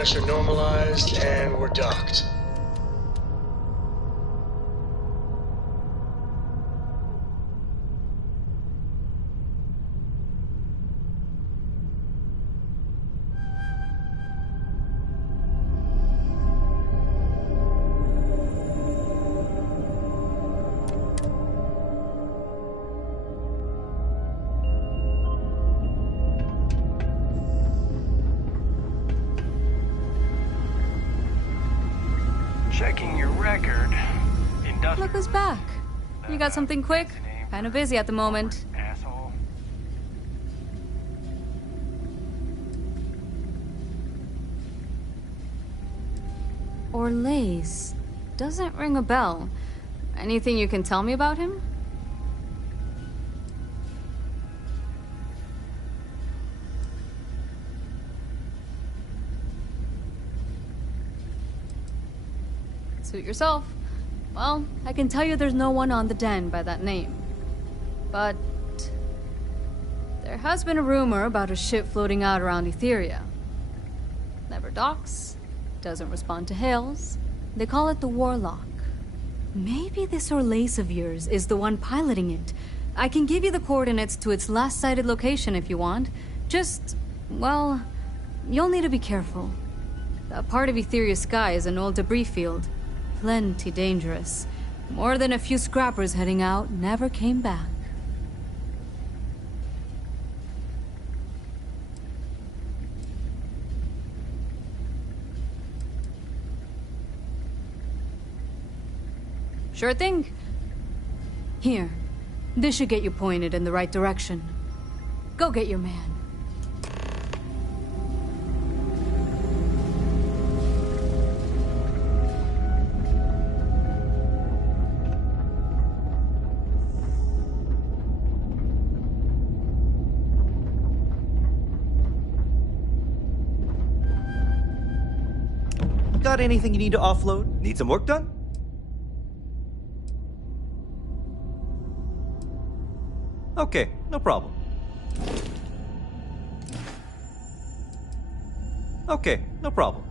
pressure normalized, and we're docked. Checking your record. Look who's back. You got something quick? Kinda busy at the moment. Asshole. Orlace. Doesn't ring a bell. Anything you can tell me about him? Suit yourself. Well, I can tell you there's no one on the den by that name. But there has been a rumor about a ship floating out around Etheria. Never docks, doesn't respond to hails. They call it the Warlock. Maybe this Orlace of yours is the one piloting it. I can give you the coordinates to its last sighted location if you want. Just, well, you'll need to be careful. That part of Etheria's sky is an old debris field. Plenty dangerous. More than a few scrappers heading out never came back. Sure thing. Here. This should get you pointed in the right direction. Go get your man. Got anything you need to offload? Need some work done? Okay, no problem. Okay, no problem.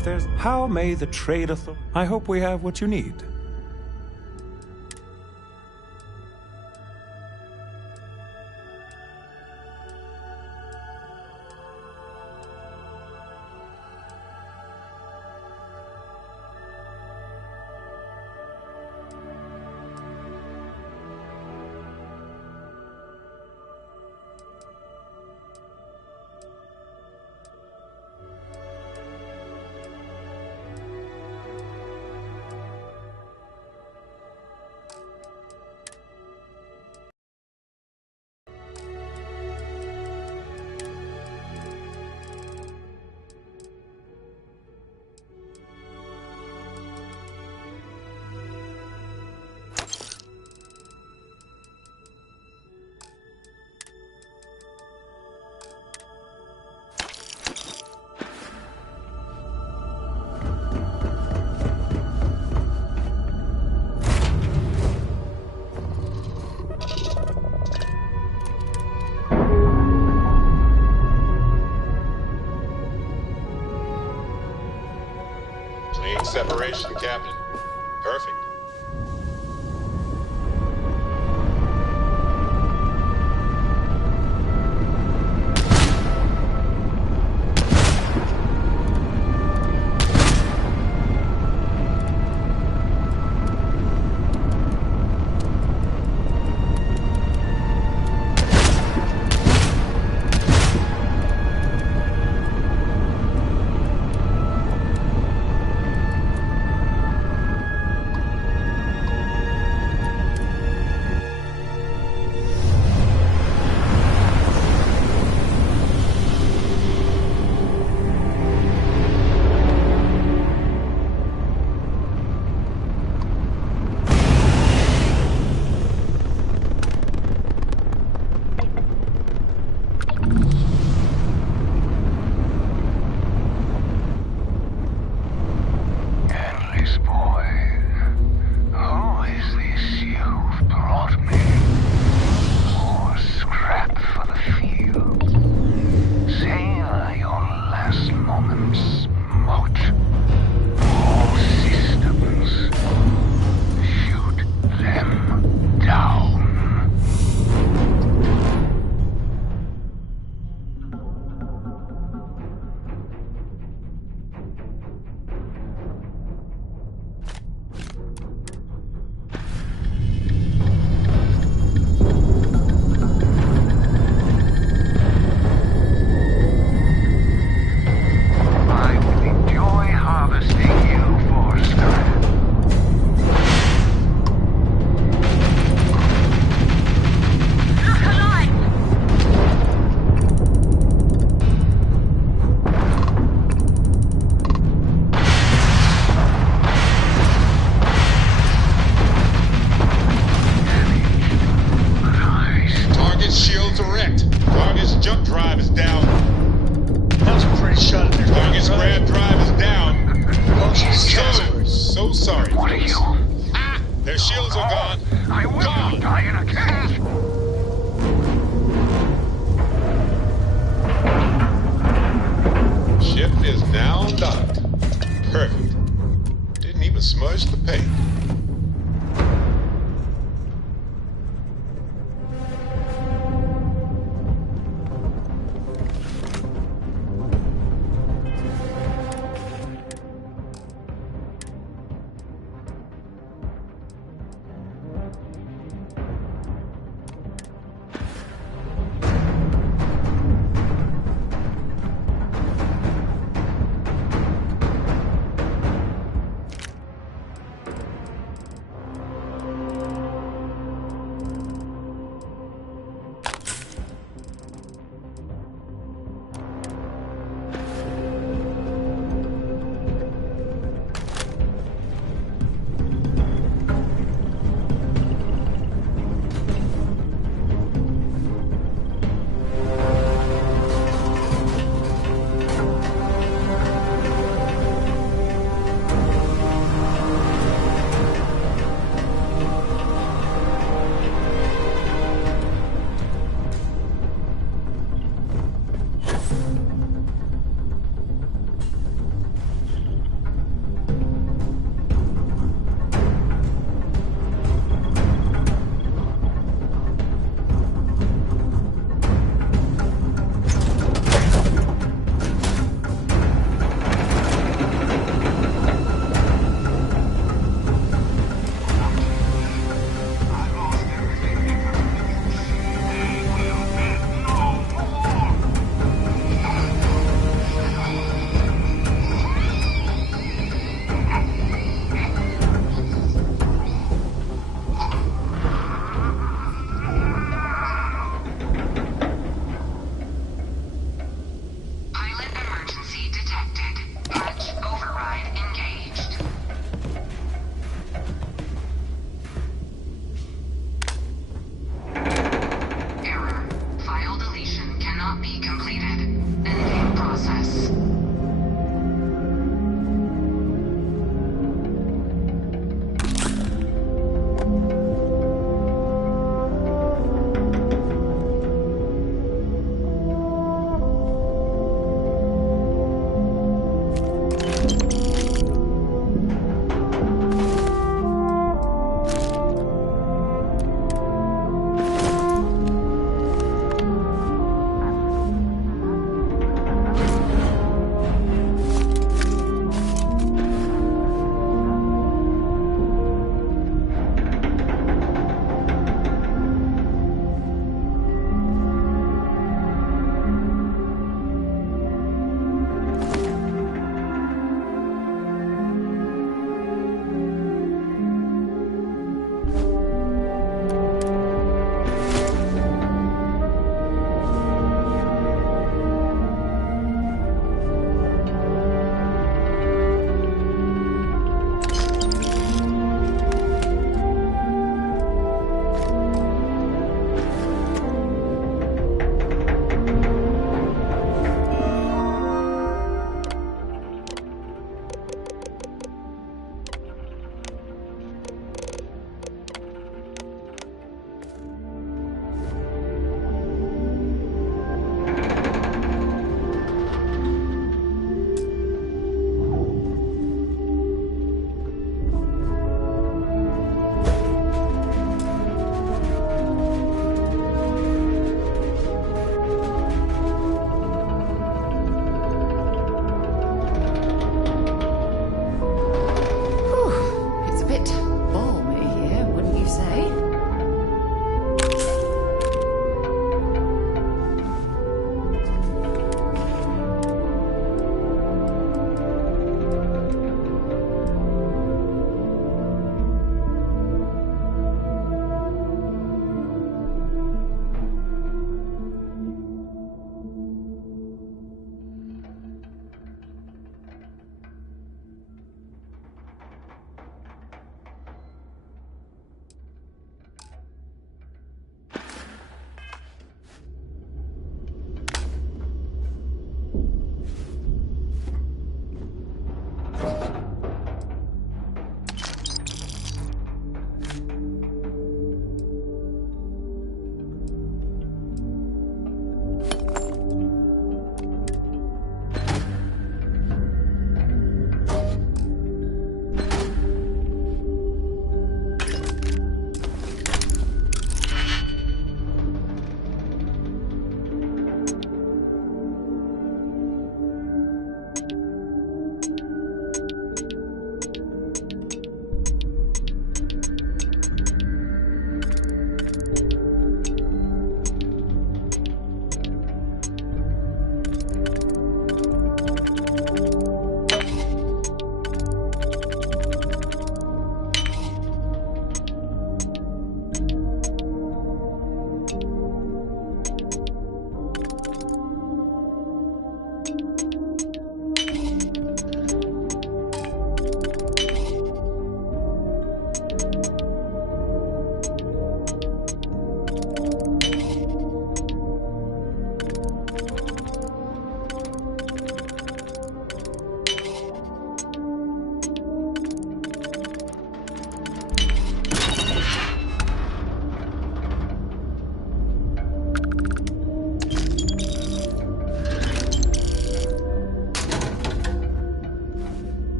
If there's... How may the trade authority... I hope we have what you need. Clean separation, Captain. Perfect.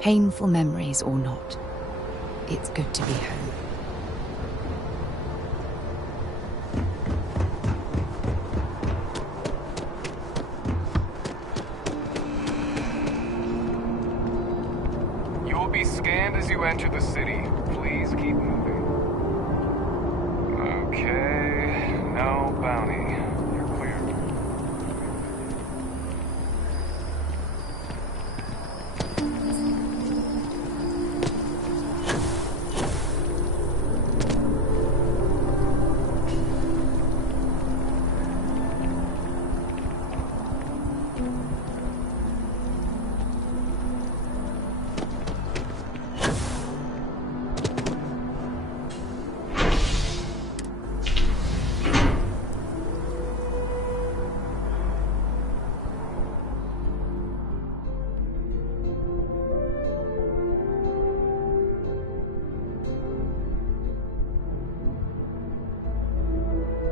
Painful memories or not, it's good to be home. You will be scanned as you enter the city. Please keep moving. Okay, no bounty. You're cleared.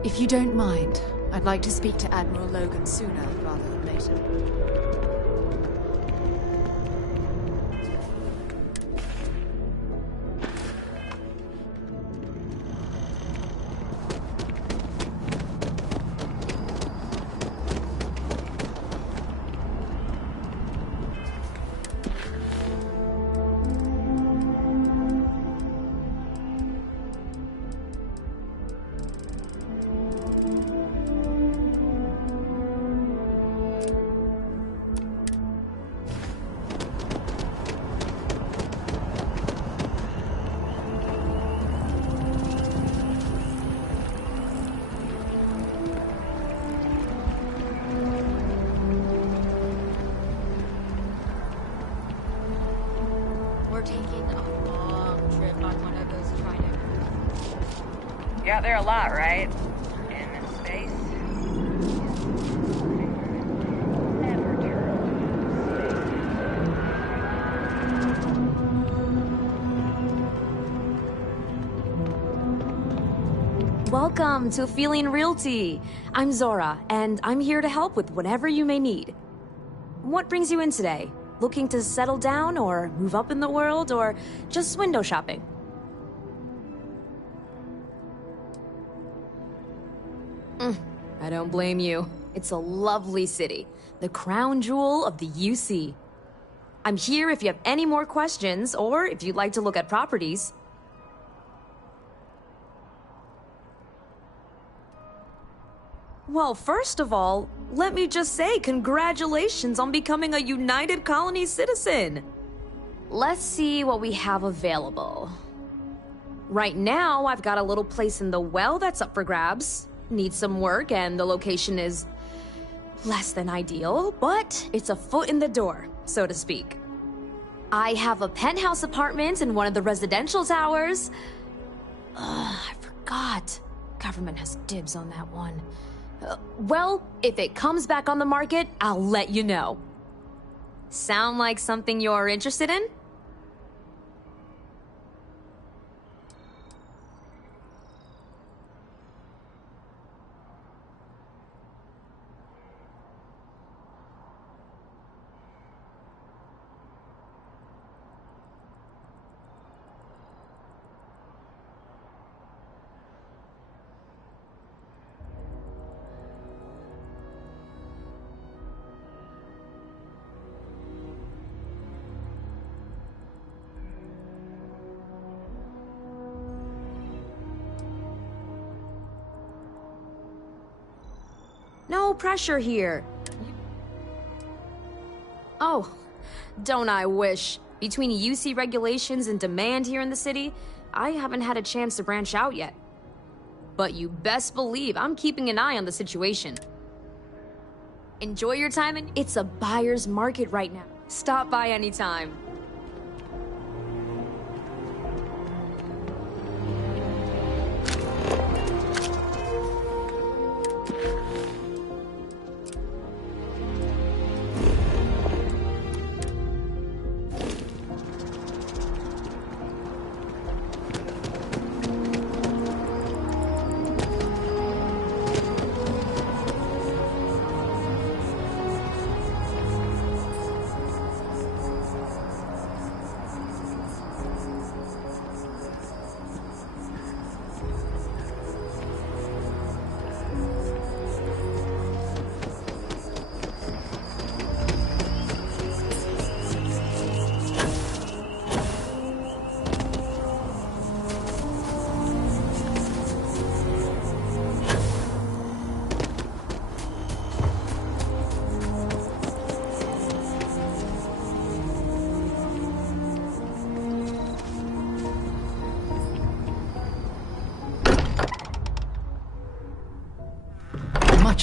If you don't mind, I'd like to speak to Admiral Logan sooner rather than later. We're taking a long trip on one of those trident. Yeah, they're a lot, right? In space. Never Welcome to Feeling Realty. I'm Zora, and I'm here to help with whatever you may need. What brings you in today? Looking to settle down or move up in the world or just window shopping? I don't blame you. It's a lovely city, the crown jewel of the UC. I'm here if you have any more questions or if you'd like to look at properties. Well, first of all, let me just say congratulations on becoming a United Colony citizen. Let's see what we have available. Right now, I've got a little place in the well that's up for grabs. Needs some work, and the location is less than ideal, but it's a foot in the door, so to speak. I have a penthouse apartment in one of the residential towers. I forgot. Government has dibs on that one. Well, if it comes back on the market, I'll let you know. Sound like something you're interested in? No pressure here. Oh, don't I wish. Between UC regulations and demand here in the city, I haven't had a chance to branch out yet. But you best believe I'm keeping an eye on the situation. Enjoy your time, and it's a buyer's market right now. Stop by anytime.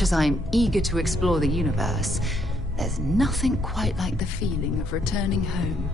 much as I'm eager to explore the universe, there's nothing quite like the feeling of returning home.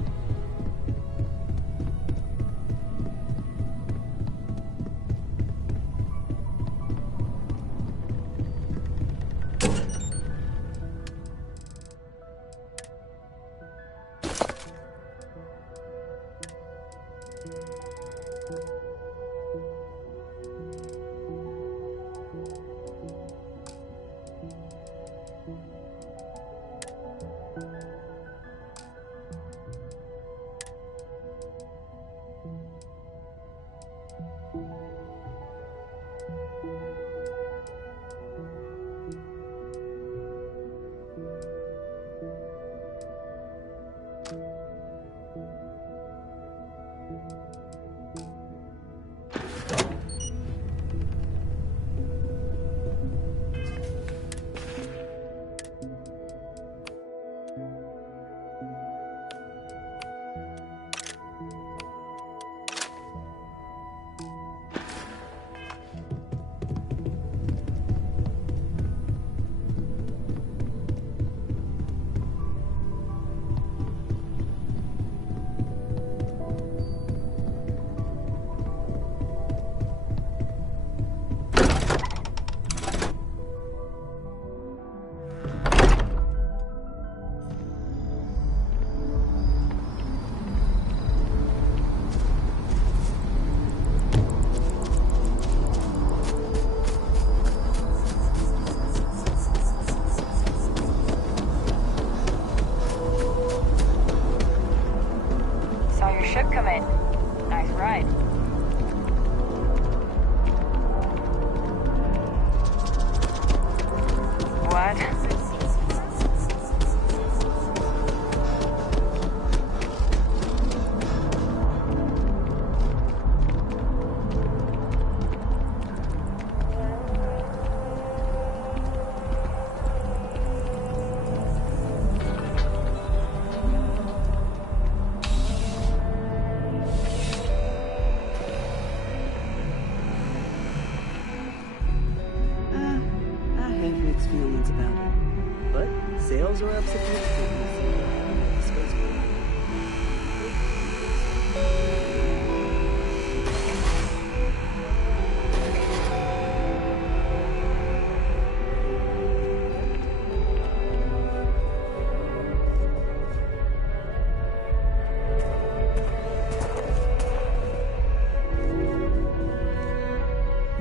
Saw your ship come in. Nice ride. What? I have mixed feelings about it, but sales are up significantly, so disposable.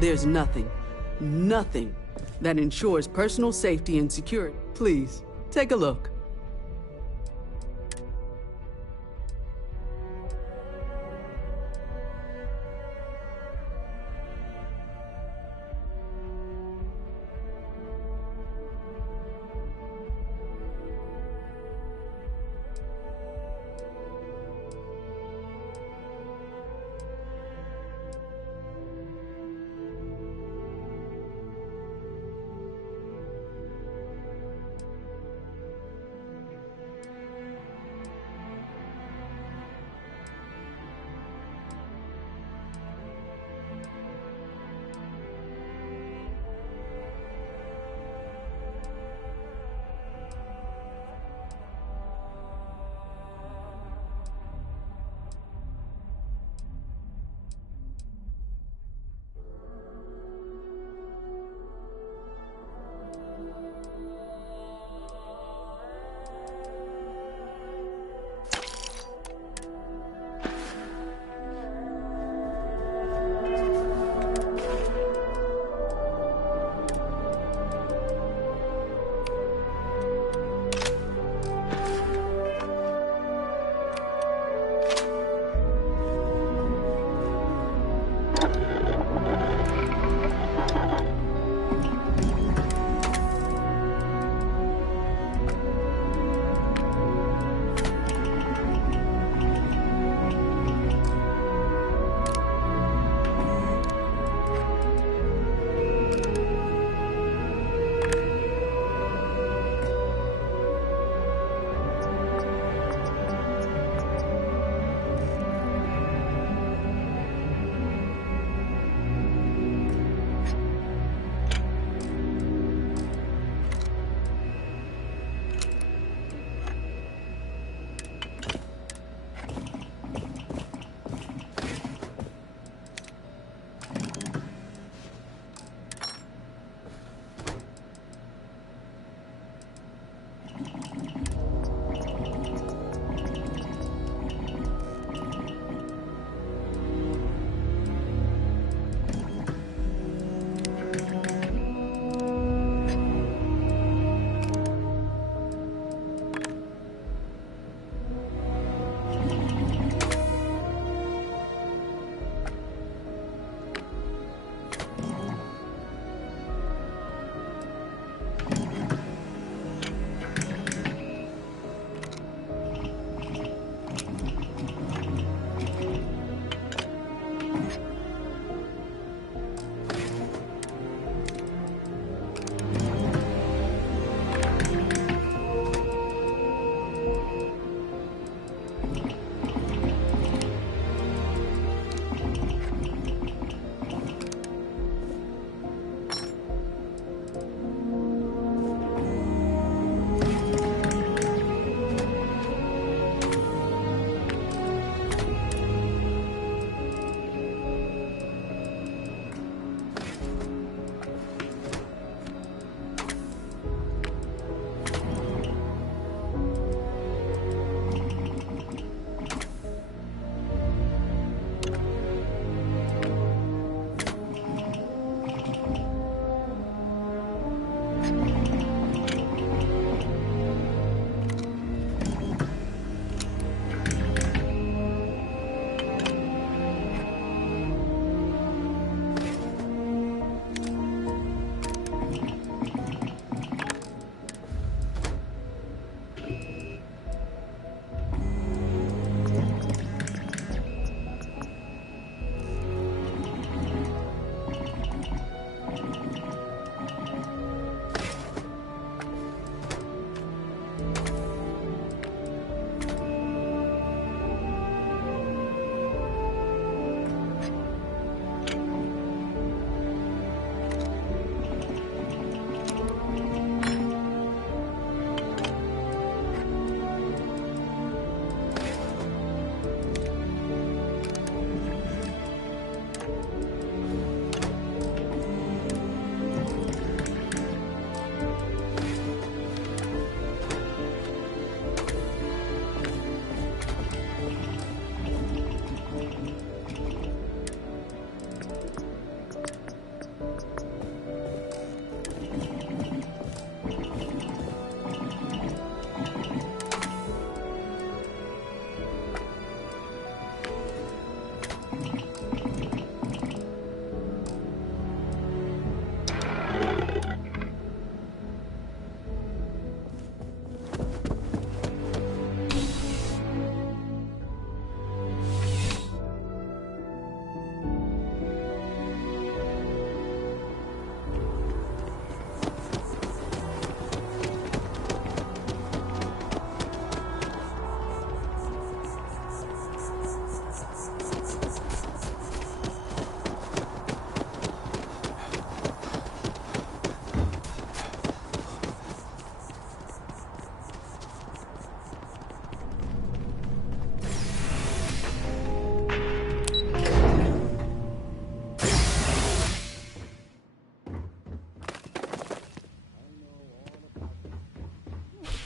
There's nothing that ensures personal safety and security. Please, take a look.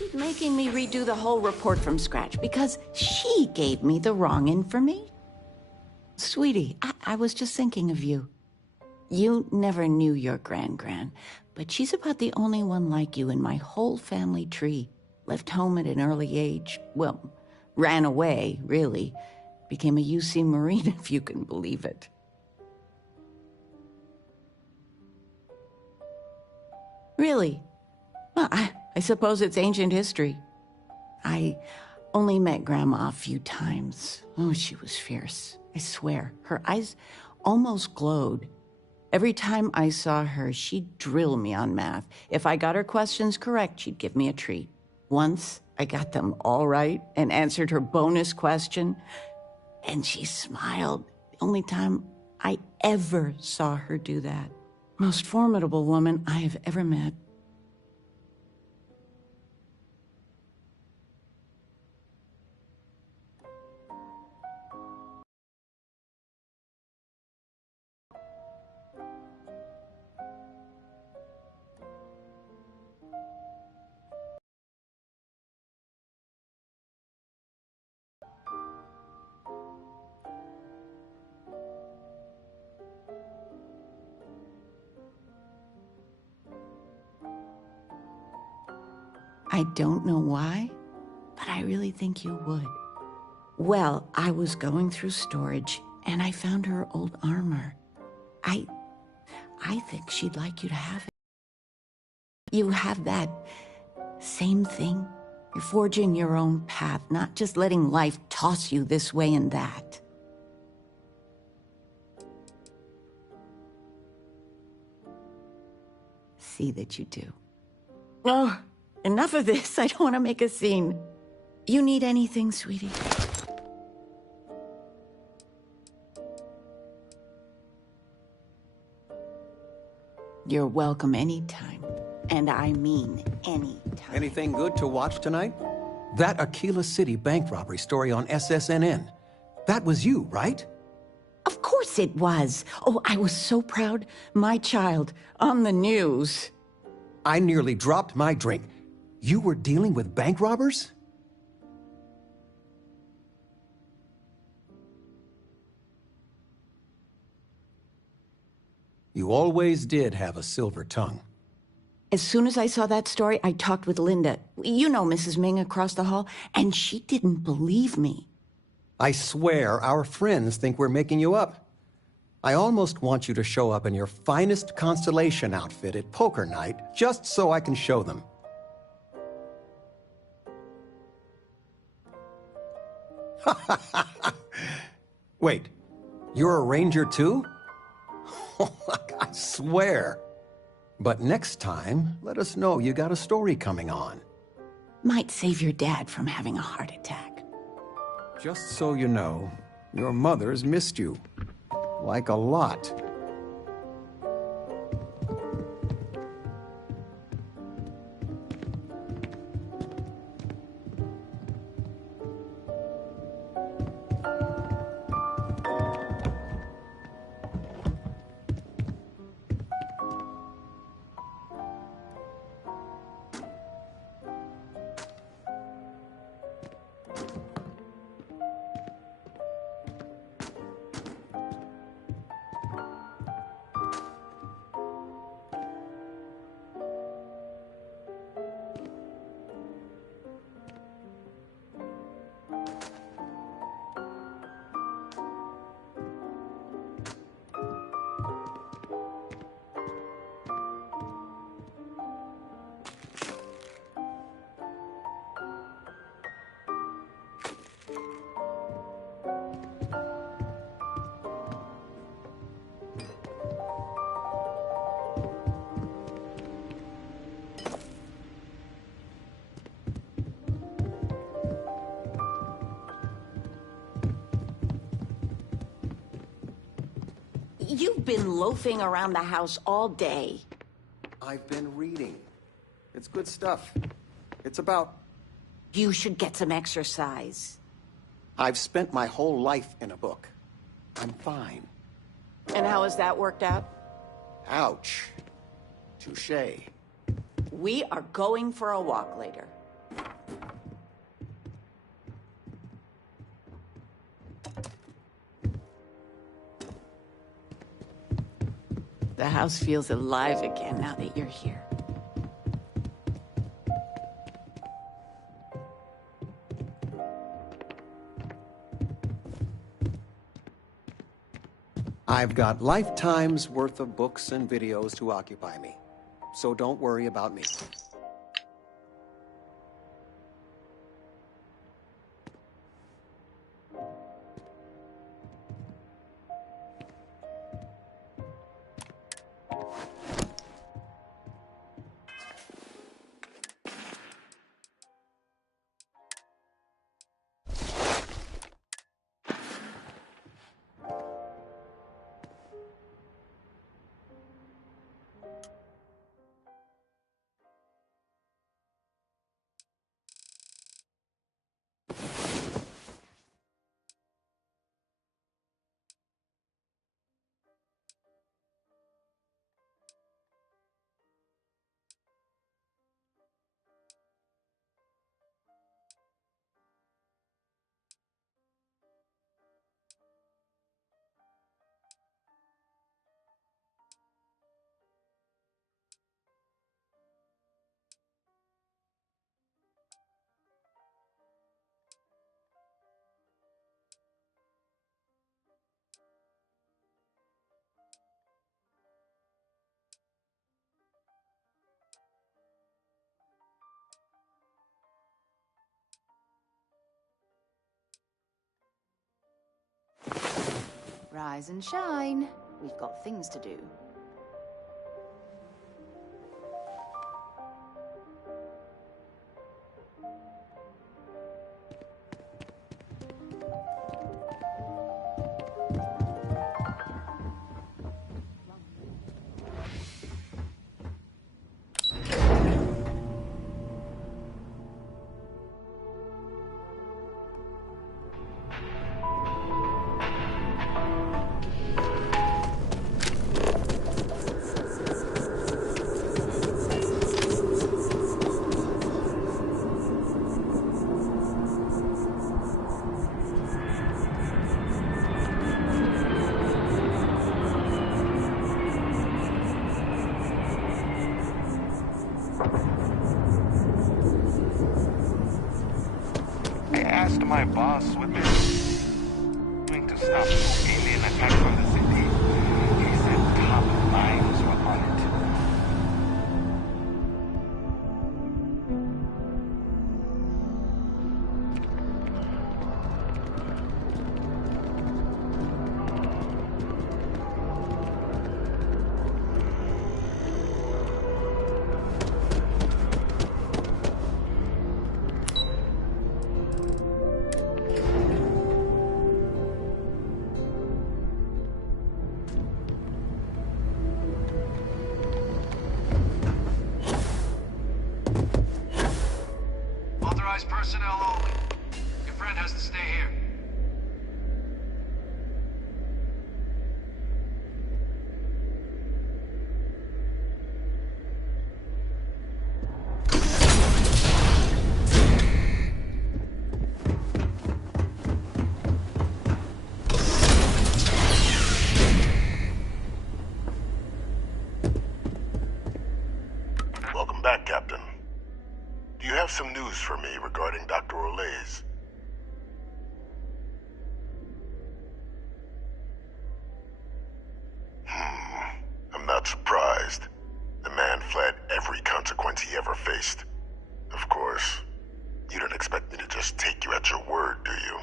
She's making me redo the whole report from scratch because she gave me the wrong information. Sweetie, I was just thinking of you. You never knew your gran, but she's about the only one like you in my whole family tree. Left home at an early age. Well, ran away, really. Became a UC Marine, if you can believe it. Really? Well, I suppose it's ancient history. I only met Grandma a few times. Oh, she was fierce. I swear, her eyes almost glowed. Every time I saw her, she'd drill me on math. If I got her questions correct, she'd give me a treat. Once, I got them all right and answered her bonus question, and she smiled. The only time I ever saw her do that. Most formidable woman I have ever met. I don't know why, but I really think you would. Well, I was going through storage, and I found her old armor. I think she'd like you to have it. You have that same thing. You're forging your own path, not just letting life toss you this way and that. See that you do. Oh, enough of this. I don't want to make a scene. You need anything, sweetie? You're welcome anytime. And I mean anytime. Anything good to watch tonight? That Aquila City bank robbery story on SSNN. That was you, right? Of course it was. Oh, I was so proud. My child on the news. I nearly dropped my drink. You were dealing with bank robbers? You always did have a silver tongue. As soon as I saw that story, I talked with Linda. You know Mrs. Ming across the hall, and she didn't believe me. I swear our friends think we're making you up. I almost want you to show up in your finest constellation outfit at poker night, just so I can show them. Wait, you're a ranger too? I swear. But next time, let us know you got a story coming on. Might save your dad from having a heart attack. Just so you know, your mother's missed you. Like a lot. You've been loafing around the house all day. I've been reading. It's good stuff. It's about... You should get some exercise. I've spent my whole life in a book. I'm fine. And how has that worked out? Ouch. Touché. We are going for a walk later. house feels alive again now that you're here. I've got lifetime's worth of books and videos to occupy me, so don't worry about me. Rise and shine. We've got things to do. I asked my boss what they're doing to stop this alien attack from the city. He said top minds were on it. Authorized personnel only. Your friend has to stay here. Welcome back, Captain. Do you have some news for me regarding Dr. Olays? I'm not surprised. The man fled every consequence he ever faced. Of course, you don't expect me to just take you at your word, do you?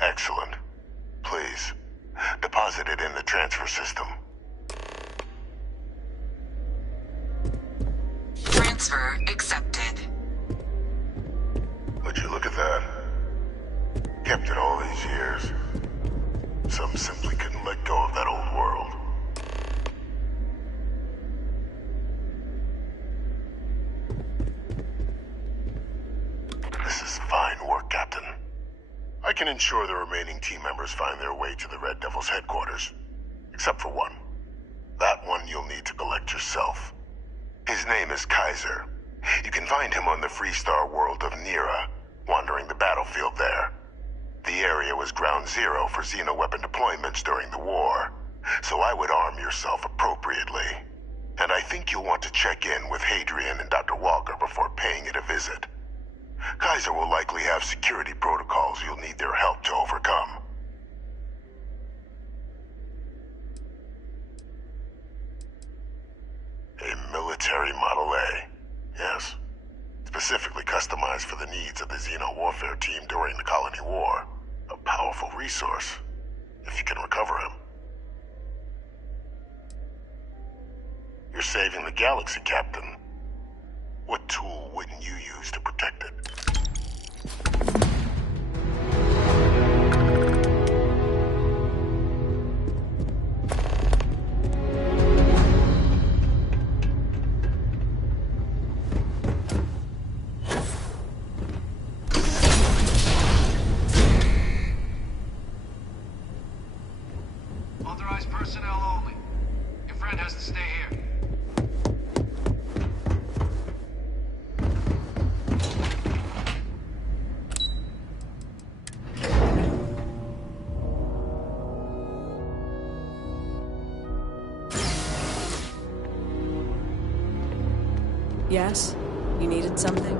Excellent. Please, deposit it in the transfer system. Transfer accepted. Would you look at that? Kept it all these years. Some simply couldn't let go of that old world. This is fine work, Captain. I can ensure the remaining team members find their way to the Red Devil's headquarters. Except for one. That one you'll need to collect yourself. His name is Kaiser. You can find him on the Freestar world of Nira, wandering the battlefield there. The area was ground zero for xeno-weapon deployments during the war, so I would arm yourself appropriately. And I think you'll want to check in with Hadrian and Dr. Walker before paying it a visit. Kaiser will likely have security protocols you'll need their help to overcome. A military Model A, yes. Specifically customized for the needs of the Xeno warfare team during the Colony War. A powerful resource, if you can recover him. You're saving the galaxy, Captain. What tool wouldn't you use to protect it? Authorized personnel only. Your friend has to stay here. Yes? You needed something?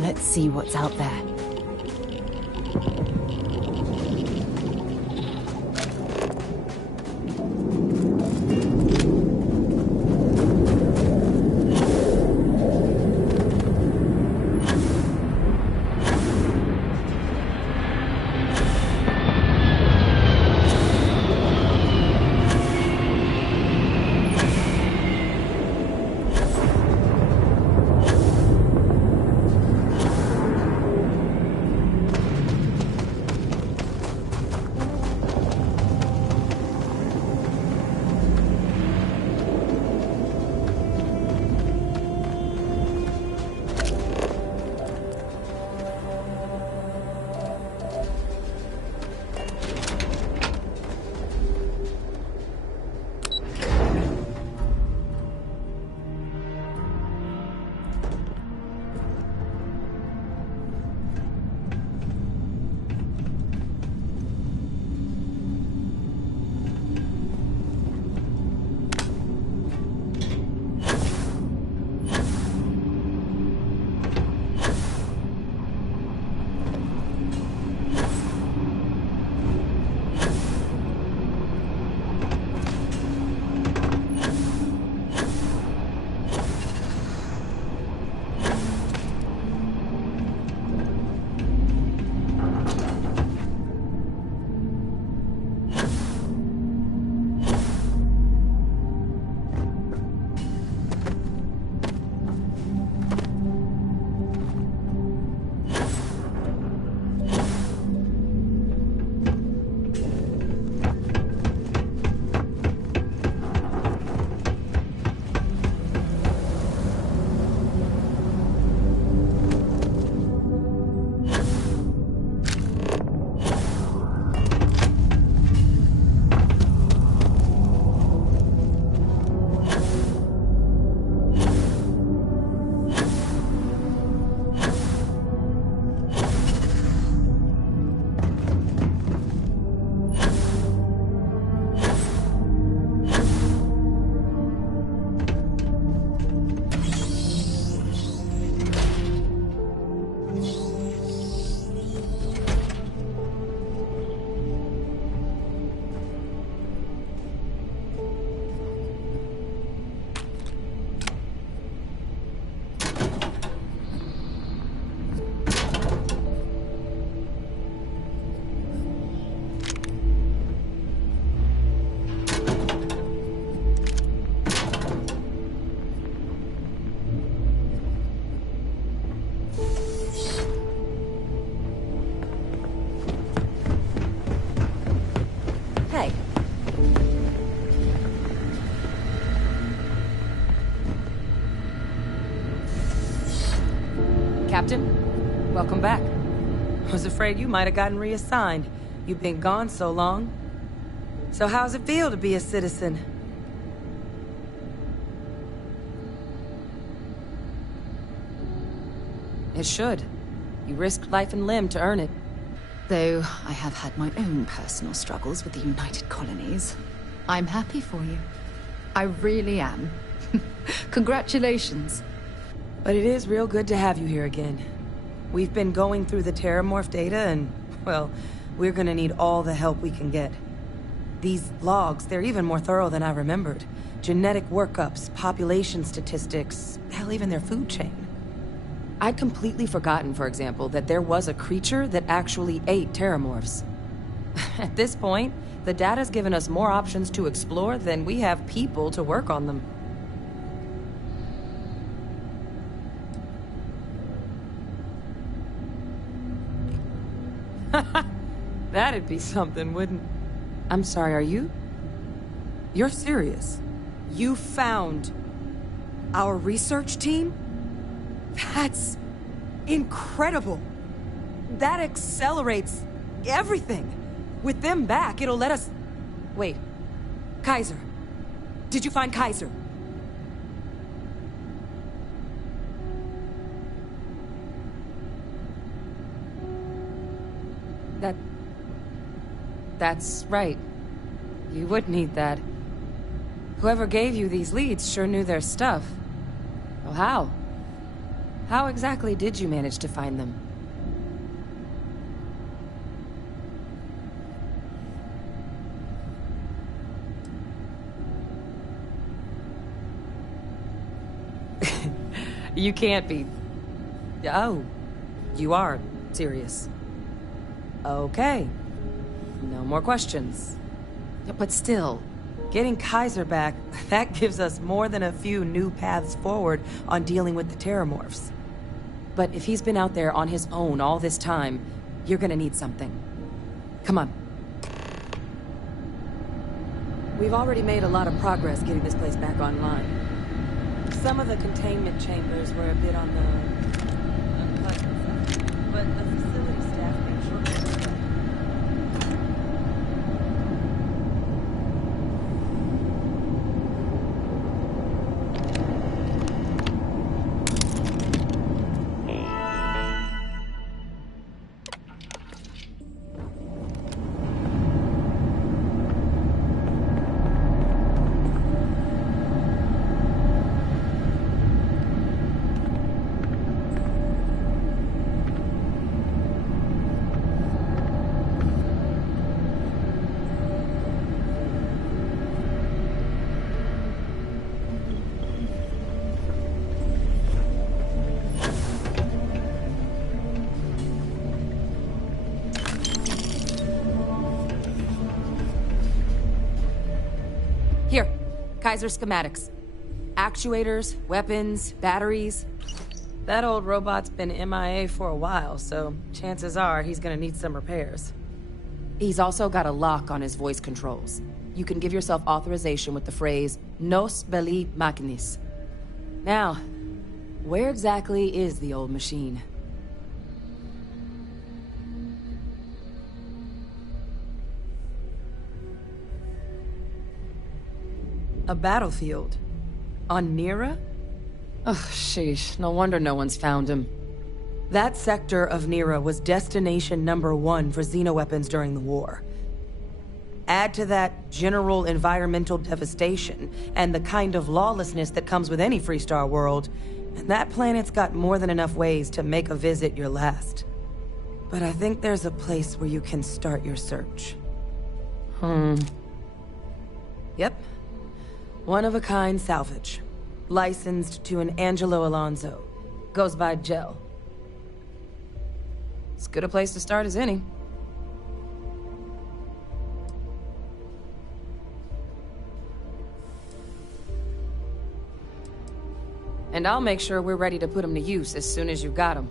Let's see what's out there. say. Captain, welcome back. Was afraid you might have gotten reassigned. You've been gone so long. So how's it feel to be a citizen? It should. You risked life and limb to earn it. Though I have had my own personal struggles with the United Colonies, I'm happy for you. I really am. Congratulations. But it is real good to have you here again. We've been going through the Terramorph data and, well, we're gonna need all the help we can get. These logs, they're even more thorough than I remembered. Genetic workups, population statistics, hell, even their food chain. I'd completely forgotten, for example, that there was a creature that actually ate Terramorphs. At this point, the data's given us more options to explore than we have people to work on them. That'd be something, wouldn't... I'm sorry, are you? You're serious? You found our research team? That's incredible. That accelerates everything. With them back, it'll let us... Wait. Kaiser. Did you find Kaiser? That's right. You would need that. Whoever gave you these leads sure knew their stuff. Well, how? How exactly did you manage to find them? You can't be... Oh, you are serious. Okay. No more questions. But still, getting Kaiser back, that gives us more than a few new paths forward on dealing with the Terramorphs. But if he's been out there on his own all this time, you're gonna need something. Come on. We've already made a lot of progress getting this place back online. Some of the containment chambers were a bit on the unpleasant side, but the facility staff made sure they were ready. Here, Kaiser schematics. Actuators, weapons, batteries. That old robot's been MIA for a while, so chances are he's gonna need some repairs. He's also got a lock on his voice controls. You can give yourself authorization with the phrase, Nos belli machinis. Now, where exactly is the old machine? A battlefield? On Nira? Ugh, sheesh. No wonder no one's found him. That sector of Nira was destination #1 for xenoweapons during the war. Add to that general environmental devastation, and the kind of lawlessness that comes with any Freestar world, and that planet's got more than enough ways to make a visit your last. But I think there's a place where you can start your search. Yep. One-of-a-kind salvage. Licensed to an Angelo Alonso. Goes by Gel. As good a place to start as any. And I'll make sure we're ready to put them to use as soon as you've got them.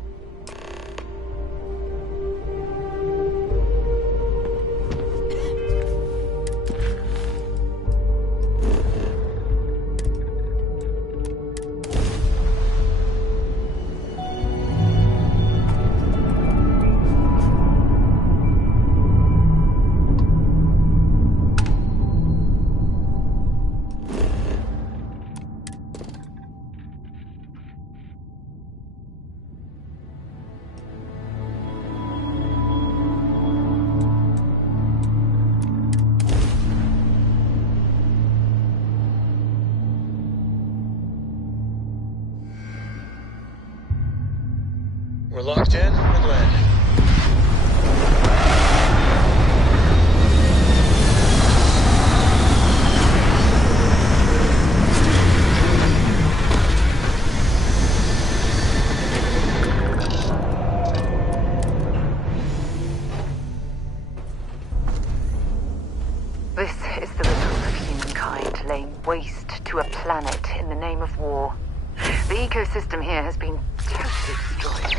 This is the result of humankind laying waste to a planet in the name of war. The ecosystem here has been totally destroyed.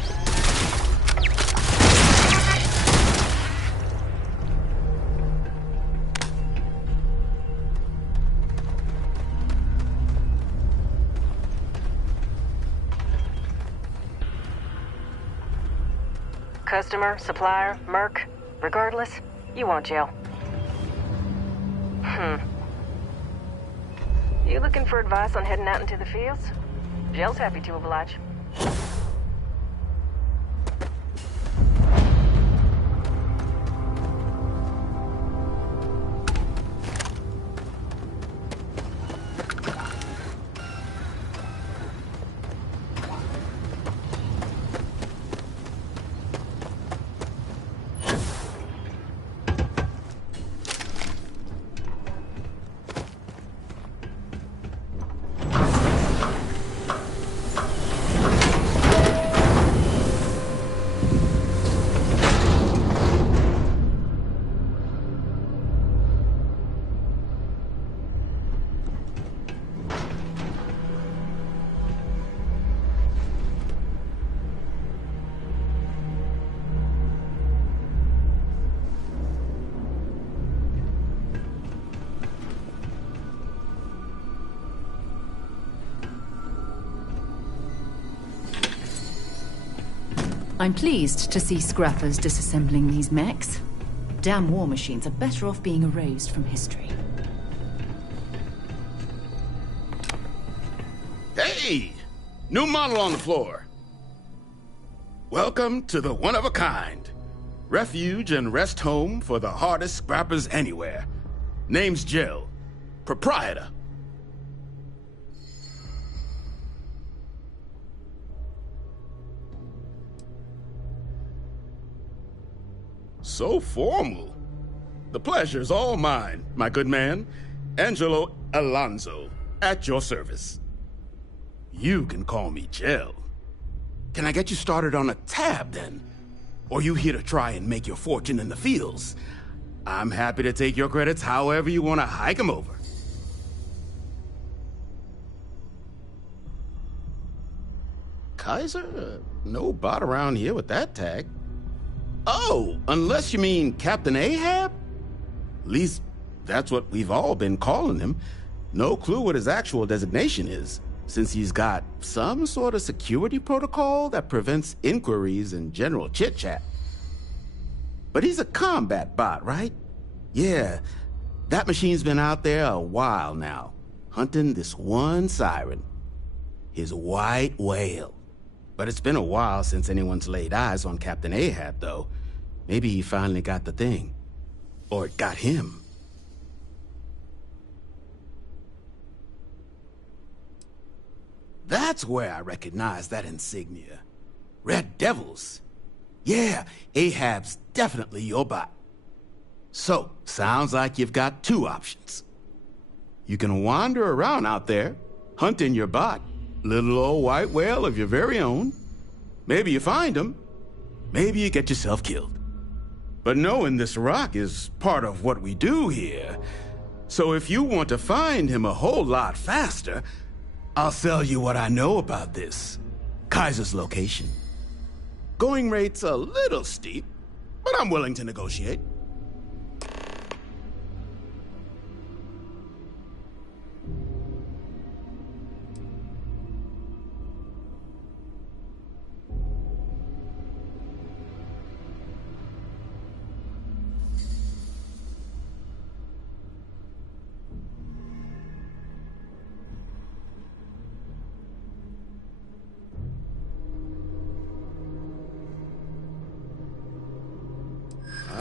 Customer, supplier, merc, regardless, you want jail. You looking for advice on heading out into the fields? Jail's happy to oblige. I'm pleased to see scrappers disassembling these mechs. Damn war machines are better off being erased from history. Hey! New model on the floor. Welcome to the one-of-a-kind. Refuge and rest home for the hardest scrappers anywhere. Name's Jill. Proprietor. So formal. The pleasure's all mine, my good man. Angelo Alonso, at your service. You can call me Jill. Can I get you started on a tab, then? Or you here to try and make your fortune in the fields? I'm happy to take your credits however you want to hike them over. Kaiser? No bot around here with that tag. Oh, unless you mean Captain Ahab? At least, that's what we've all been calling him. No clue what his actual designation is, since he's got some sort of security protocol that prevents inquiries and general chit-chat. But he's a combat bot, right? Yeah, that machine's been out there a while now, hunting this one siren. His white whale. But it's been a while since anyone's laid eyes on Captain Ahab, though. Maybe he finally got the thing. Or it got him. That's where I recognize that insignia. Red Devils. Yeah, Ahab's definitely your bot. So, sounds like you've got two options. You can wander around out there, hunting your bot, little old white whale of your very own. Maybe you find him. Maybe you get yourself killed. But knowing this rock is part of what we do here. So if you want to find him a whole lot faster, I'll sell you what I know about this. Kaiser's location. Going rate's a little steep, but I'm willing to negotiate.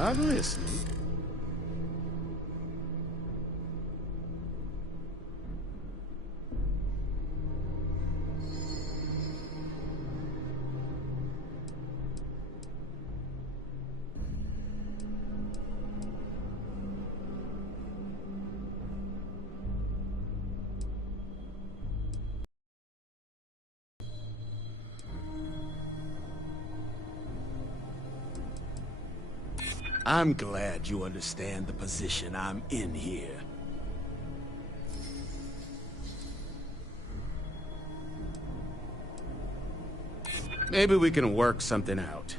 I'm listening. I'm glad you understand the position I'm in here. Maybe we can work something out.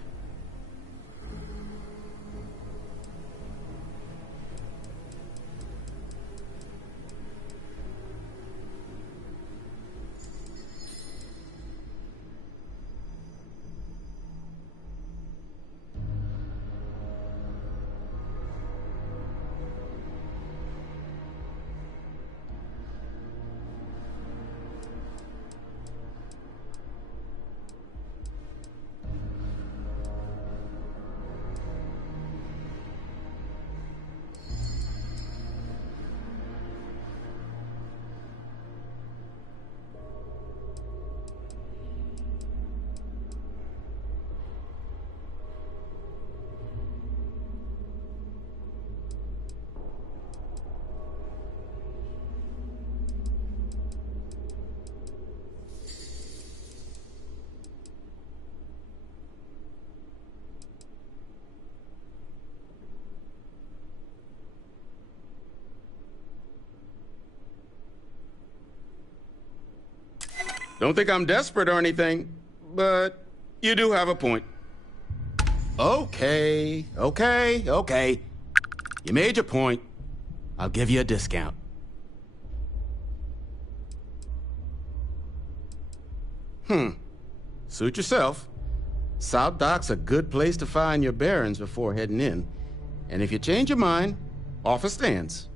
Don't think I'm desperate or anything, but you do have a point. Okay. You made your point. I'll give you a discount. Suit yourself. South Dock's a good place to find your bearings before heading in. And if you change your mind, offer stands.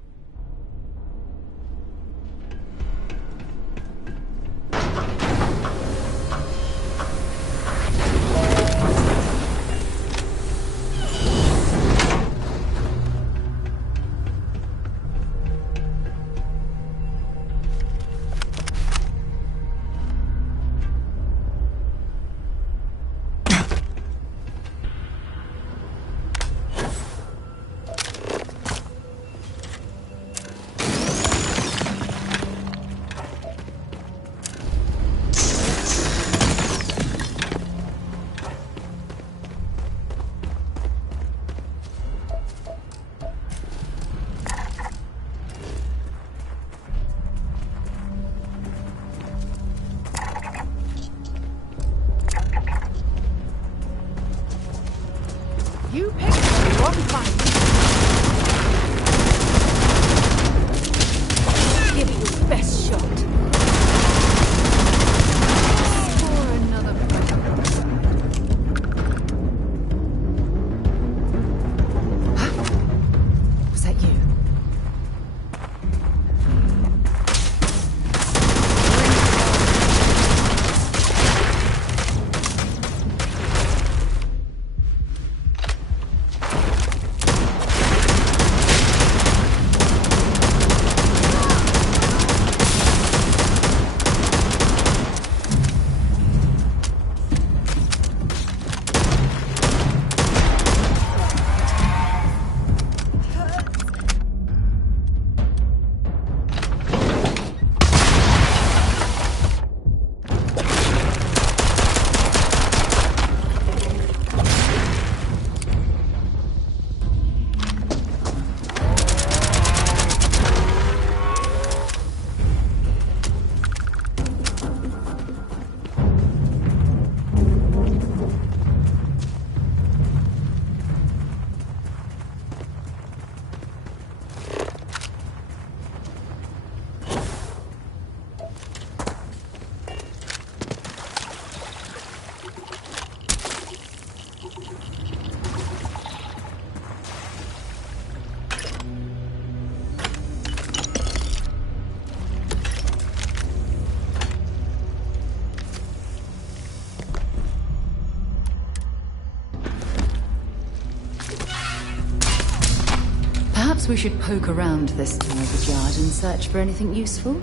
You picked one fight. Give it your best shot. Or another Was that you? Perhaps we should poke around this salvage yard and search for anything useful.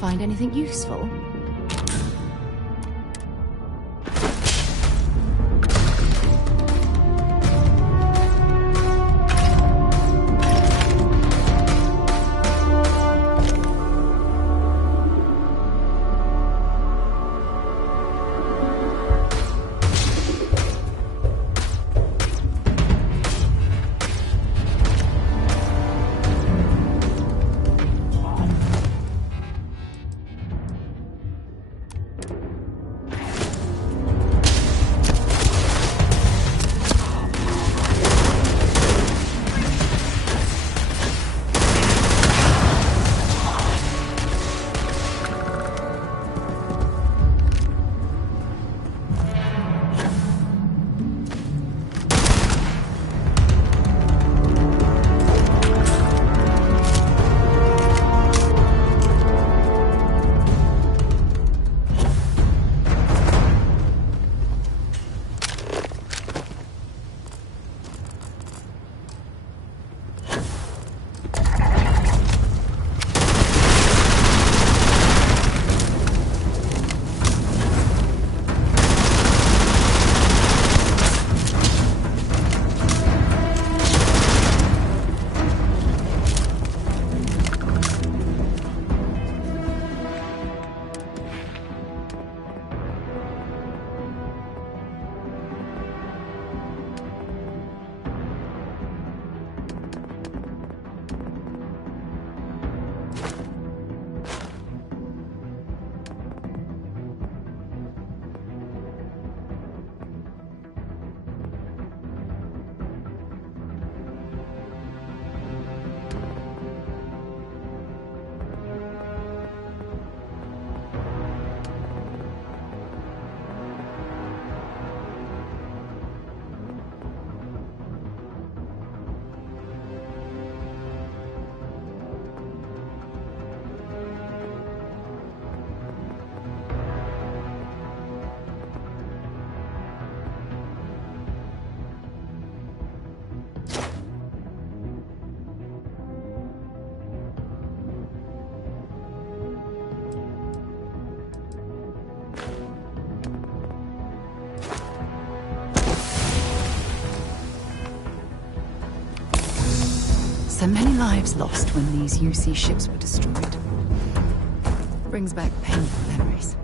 find anything useful? So many lives lost when these UC ships were destroyed. Brings back painful memories.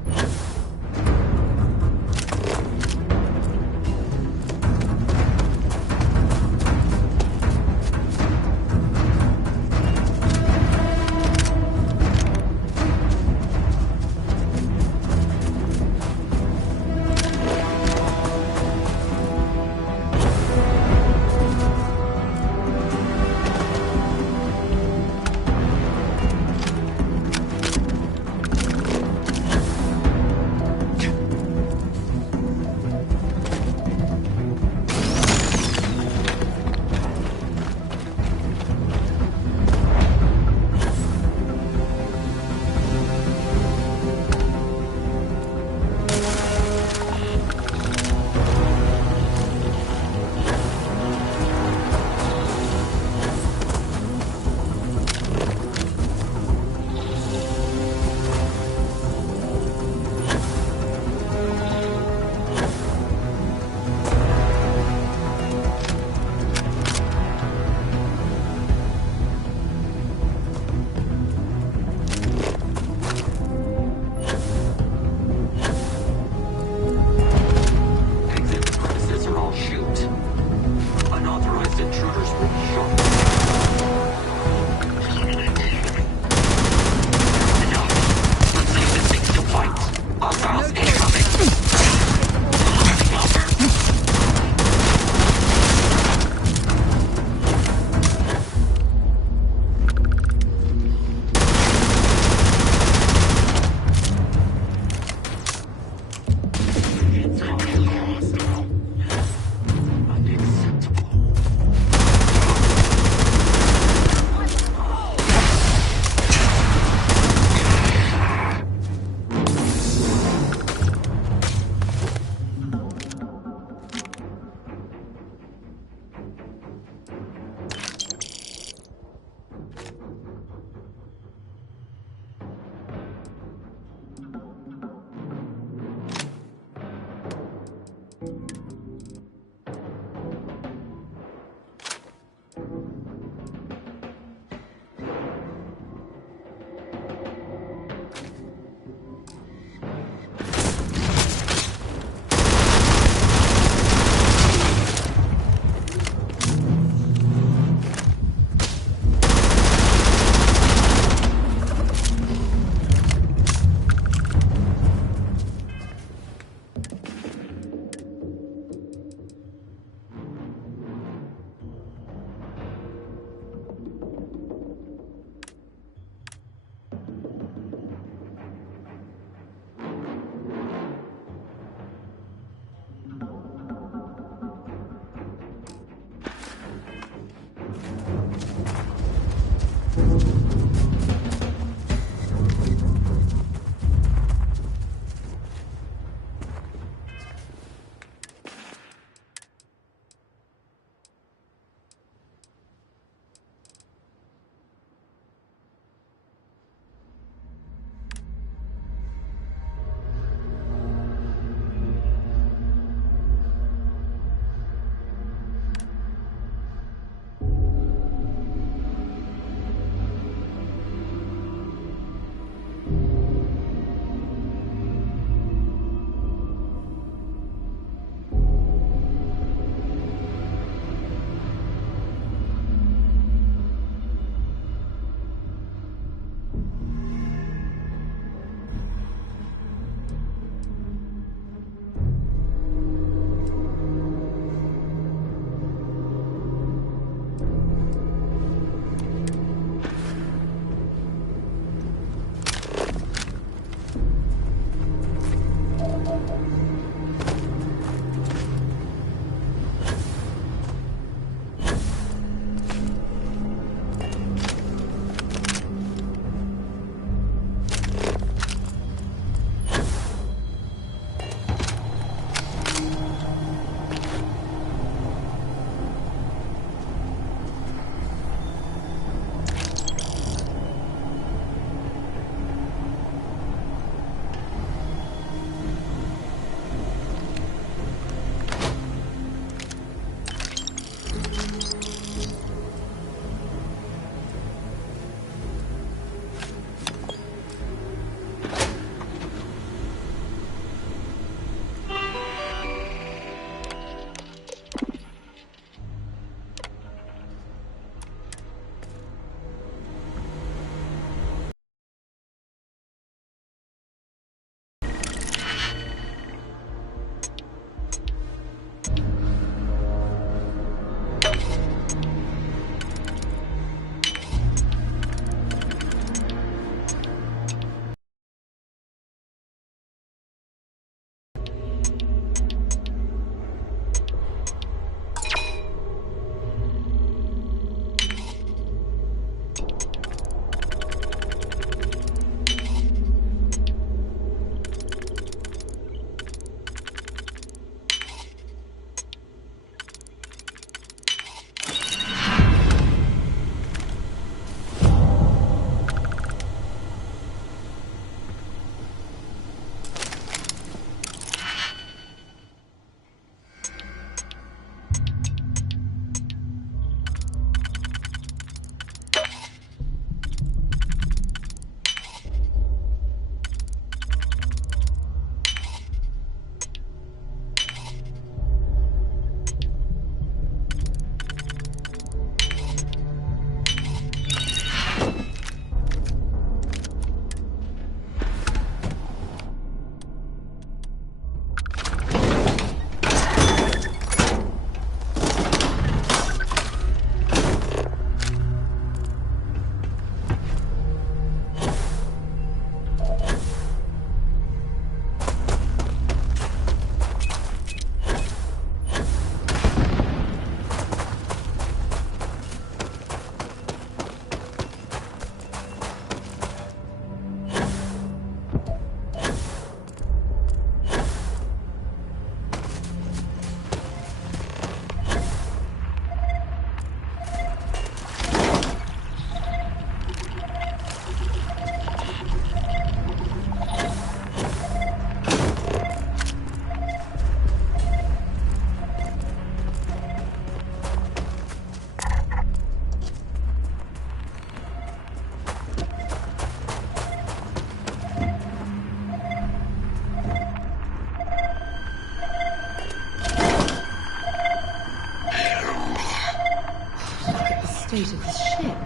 state of this ship.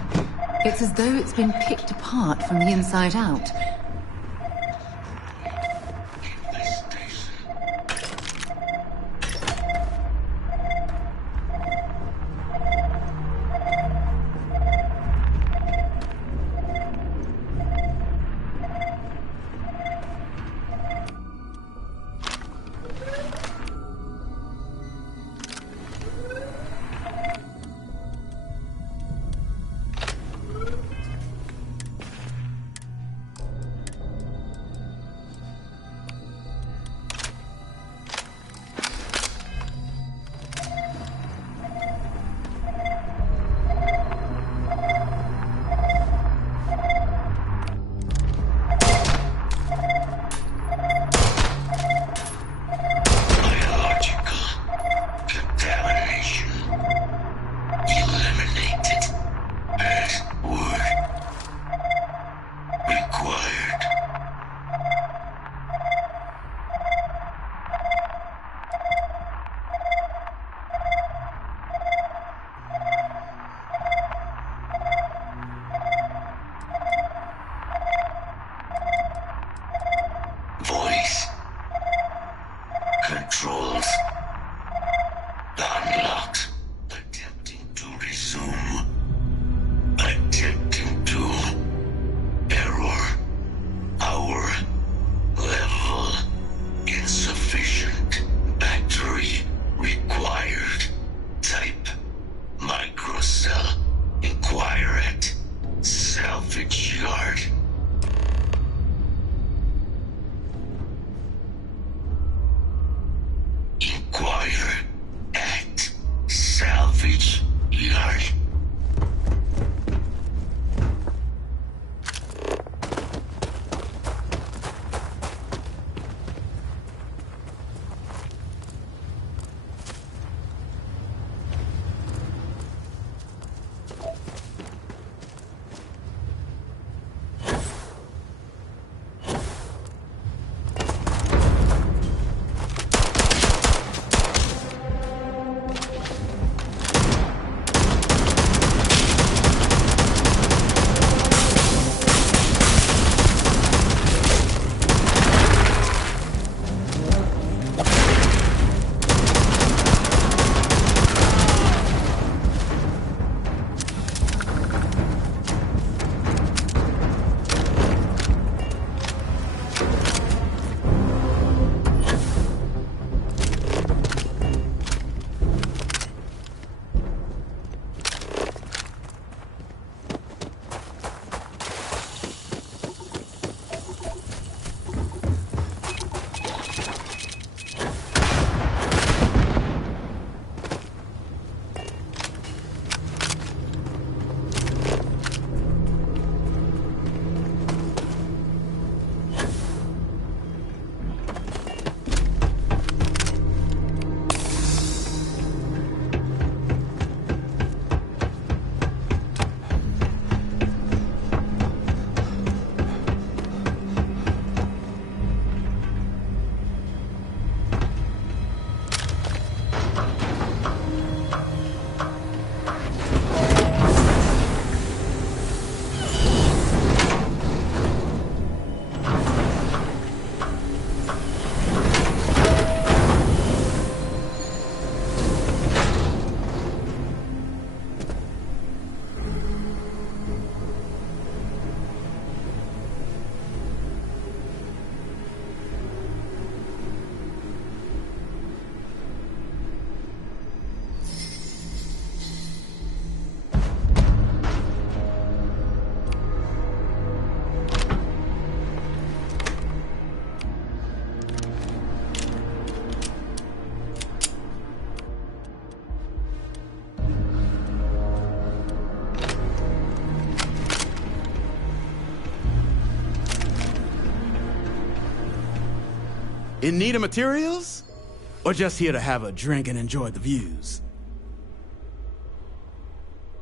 It's as though it's been picked apart from the inside out. Voice. Controls. Unlocked. Attempting to resume. Attempting to. Error. Power. Level. Insufficient. Battery. Required. Type. Microcell. Inquire at. Salvage yard. Inquire at salvage yard. In need of materials? Or just here to have a drink and enjoy the views?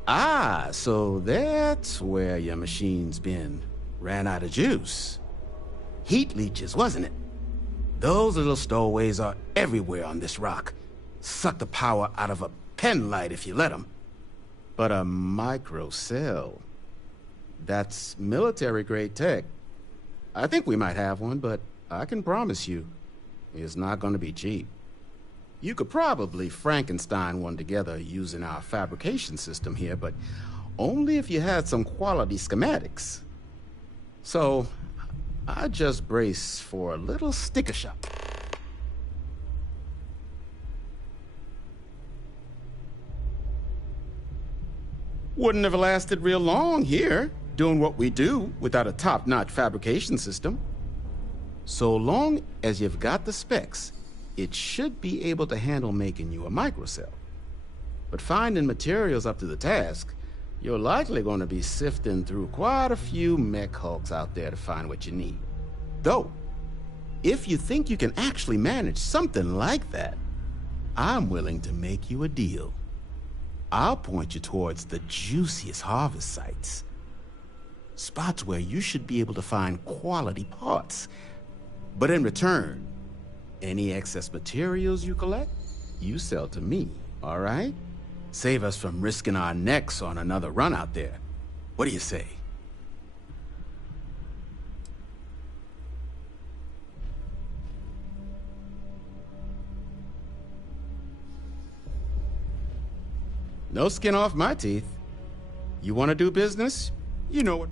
Ah, so that's where your machine's been. Ran out of juice. Heat leeches, wasn't it? Those little stowaways are everywhere on this rock. Suck the power out of a pen light if you let them. But a microcell? That's military-grade tech. I think we might have one, but I can promise you, it's not going to be cheap. You could probably Frankenstein one together using our fabrication system here, but only if you had some quality schematics. So, I just brace for a little sticker shock. Wouldn't have lasted real long here, doing what we do without a top-notch fabrication system. So long as you've got the specs, it should be able to handle making you a microcell. But finding materials up to the task, you're likely going to be sifting through quite a few mech hulks out there to find what you need. Though, if you think you can actually manage something like that, I'm willing to make you a deal. I'll point you towards the juiciest harvest sites. Spots where you should be able to find quality parts. But in return, any excess materials you collect, you sell to me, all right? Save us from risking our necks on another run out there. What do you say? No skin off my teeth. You want to do business? You know what.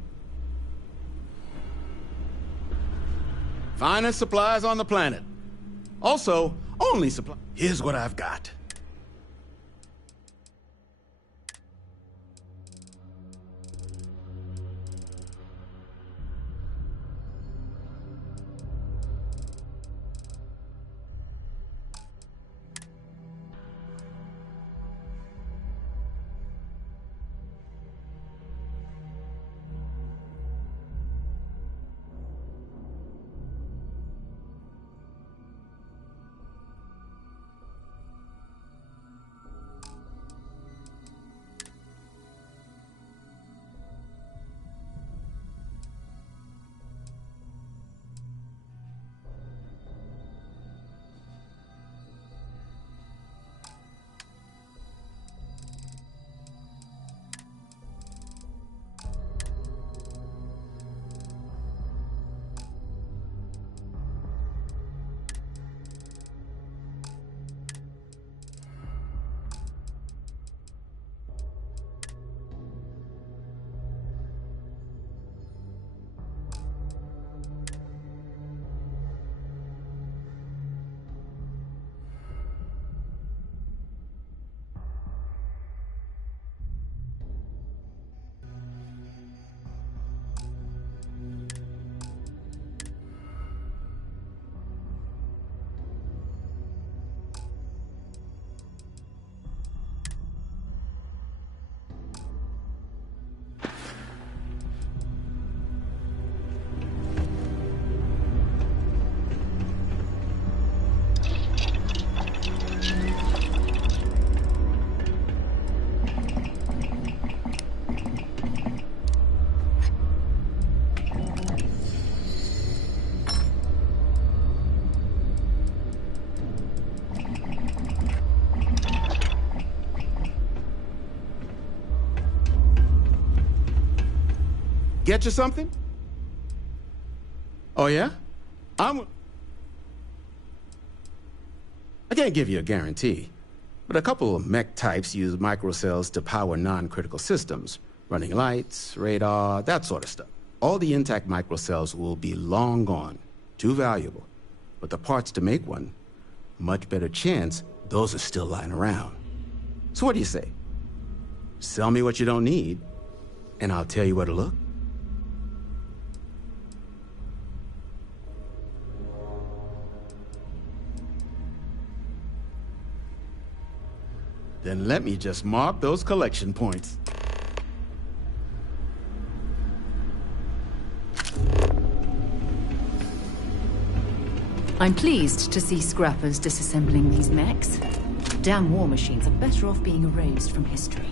Finest supplies on the planet. Also, only supply. Here's what I've got. Get you something? Oh, yeah? I can't give you a guarantee, but a couple of mech types use microcells to power non-critical systems, running lights, radar, that sort of stuff. All the intact microcells will be long gone, too valuable. But the parts to make one, much better chance those are still lying around. So what do you say? Sell me what you don't need, and I'll tell you where to look. Then let me just mark those collection points. I'm pleased to see scrappers disassembling these mechs. Damn war machines are better off being erased from history.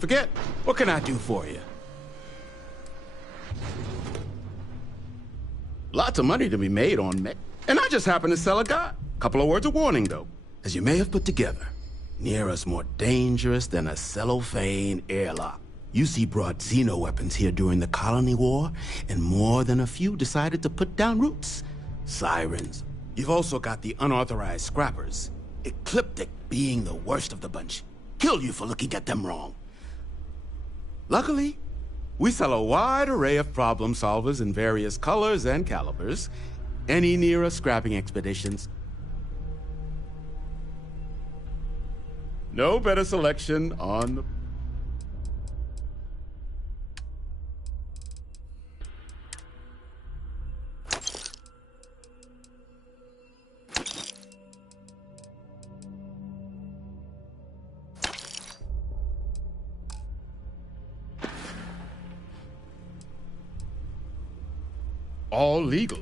don't forget, what can I do for you? Lots of money to be made on mech. And I just happen to sell a guy. Couple of words of warning, though. As you may have put together, Nera's more dangerous than a cellophane airlock. UC brought xeno weapons here during the Colony War, and more than a few decided to put down roots. Sirens. You've also got the unauthorized scrappers. Ecliptic being the worst of the bunch. Kill you for looking at them wrong. Luckily, we sell a wide array of problem solvers in various colors and calibers. Any Nera scrapping expeditions. No better selection on the... All legal.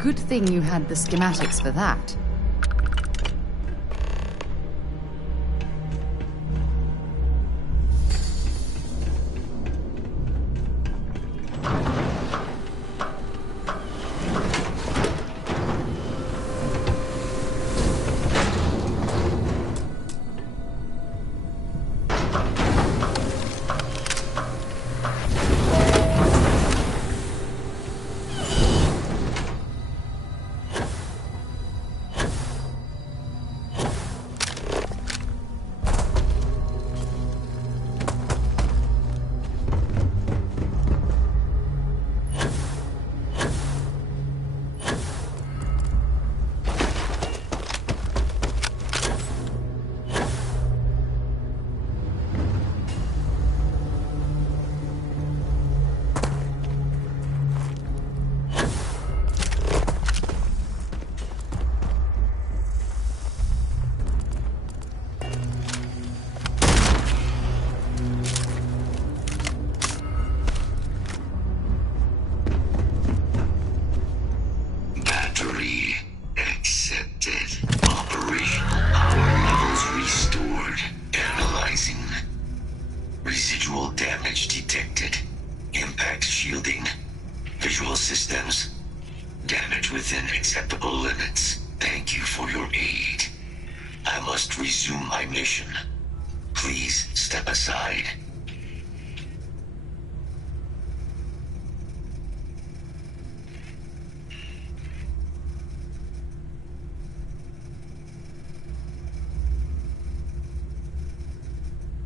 Good thing you had the schematics for that.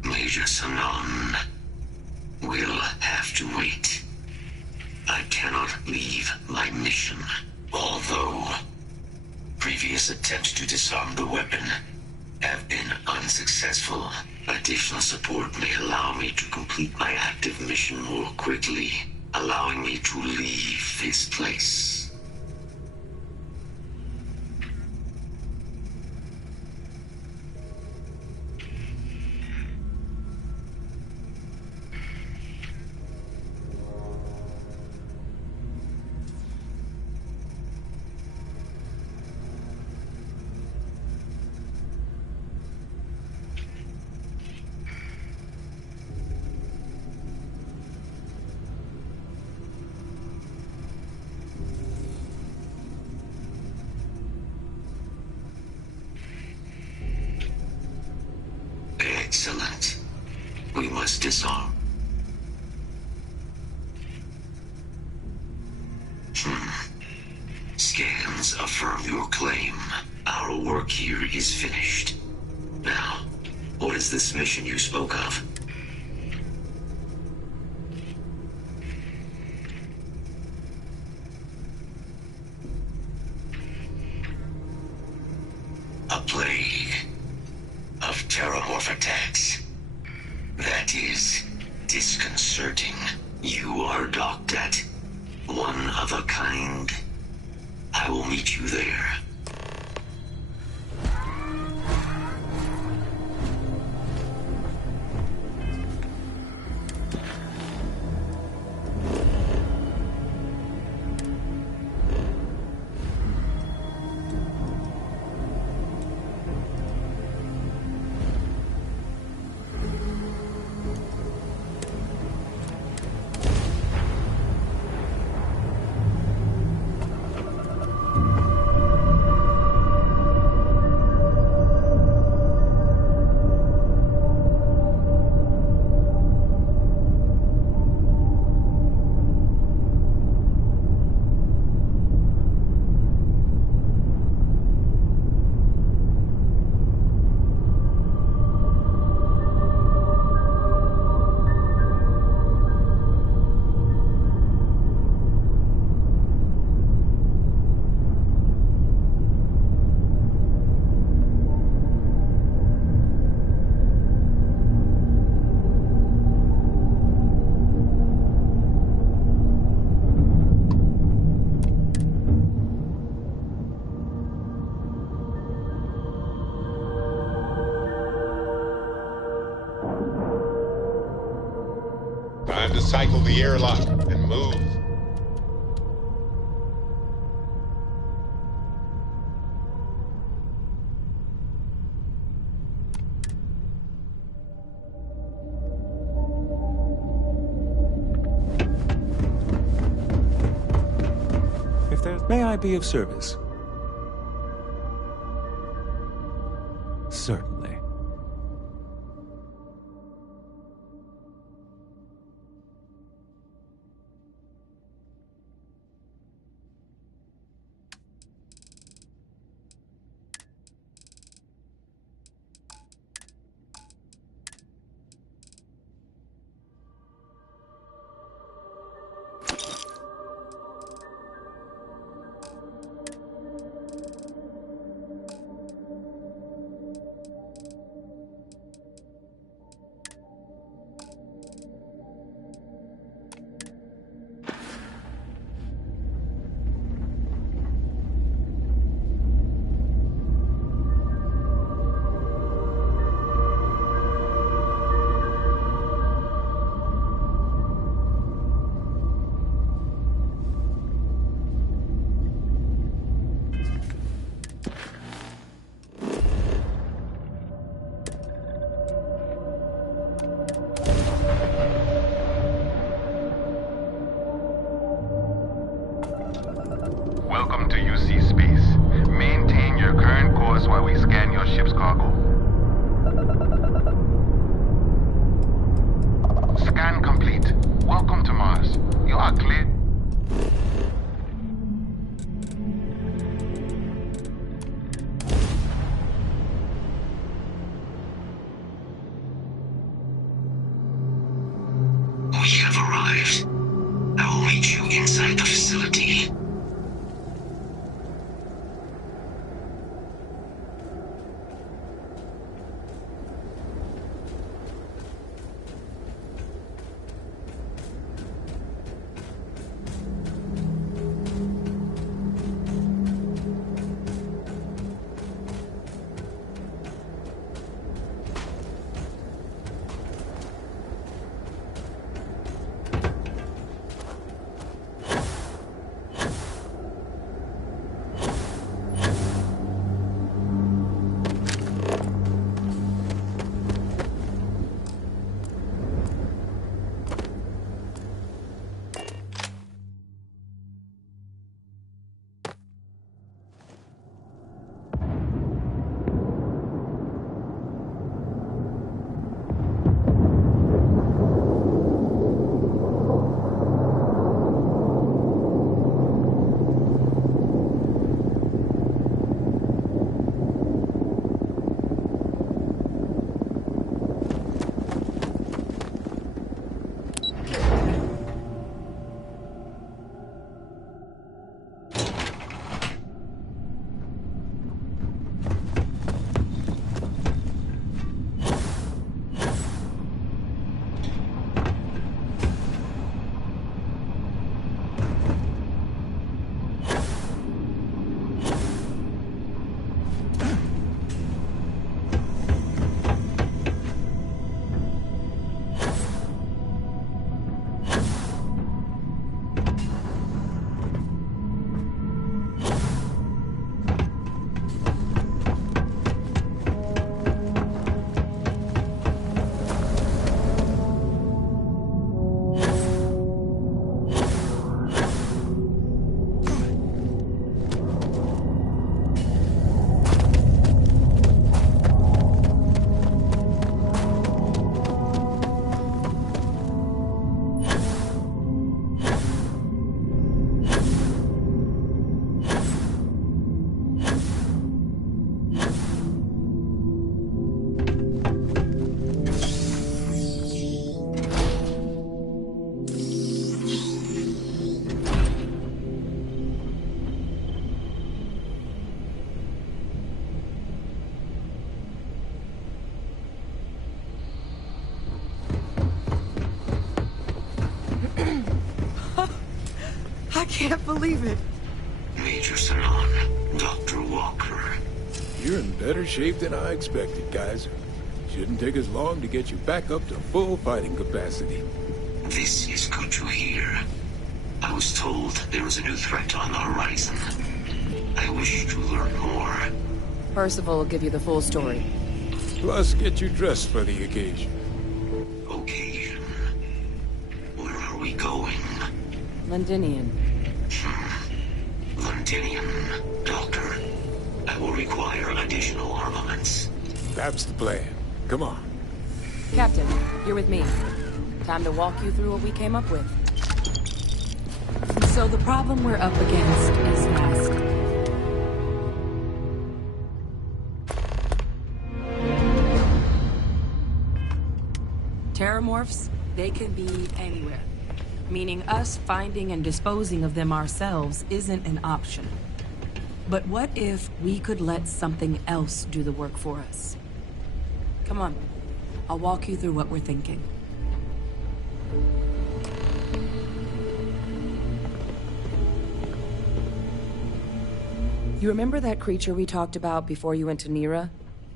Major Sanon will have to wait. I cannot leave my mission, although previous attempts to disarm the weapon have been unsuccessful. Additional support may allow me to complete my active mission more quickly, allowing me to leave this place. Excellent. We must disarm. Scans affirm your claim. Our work here is finished. Now, what is this mission you spoke of? of terramorph attacks. That is disconcerting. You are docked at one of a kind. I will meet you there. Time to cycle the airlock and move. If there's... May I be of service? Certainly. Welcome to UC Space. Maintain your current course while we scan your ship's cargo. Scan complete. Welcome to Mars. You are clear. We have arrived. I will meet you inside the facility. can't believe it. Major Sanon, Dr. Walker. You're in better shape than I expected, Kaiser. Shouldn't take us long to get you back up to full fighting capacity. This is good to hear. I was told there was a new threat on the horizon. I wish to learn more. Percival will give you the full story. Plus, get you dressed for the occasion. Occasion? Where are we going? Londinian. Londinian. Doctor, I will require additional armaments. That's the plan. Come on. Captain, you're with me. Time to walk you through what we came up with. So the problem we're up against is vast. Terramorphs, they can be anywhere. Meaning us finding and disposing of them ourselves isn't an option. But what if we could let something else do the work for us? Come on, I'll walk you through what we're thinking. You remember that creature we talked about before you went to Nira?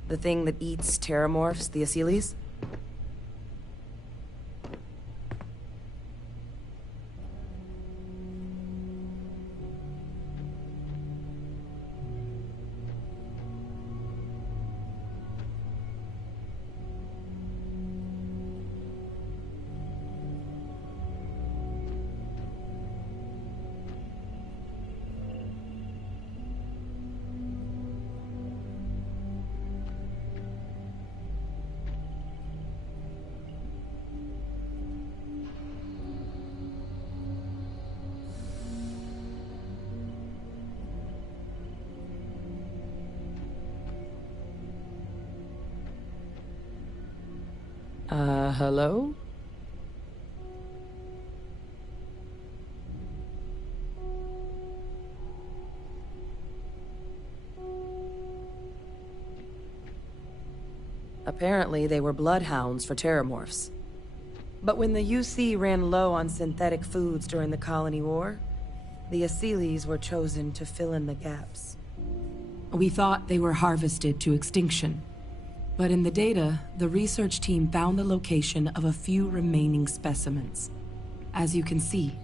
The thing that eats terramorphs, the Asylees? Hello? Apparently, they were bloodhounds for terramorphs. But when the UC ran low on synthetic foods during the Colony War, the Asylees were chosen to fill in the gaps. We thought they were harvested to extinction. But in the data, the research team found the location of a few remaining specimens. As you can see,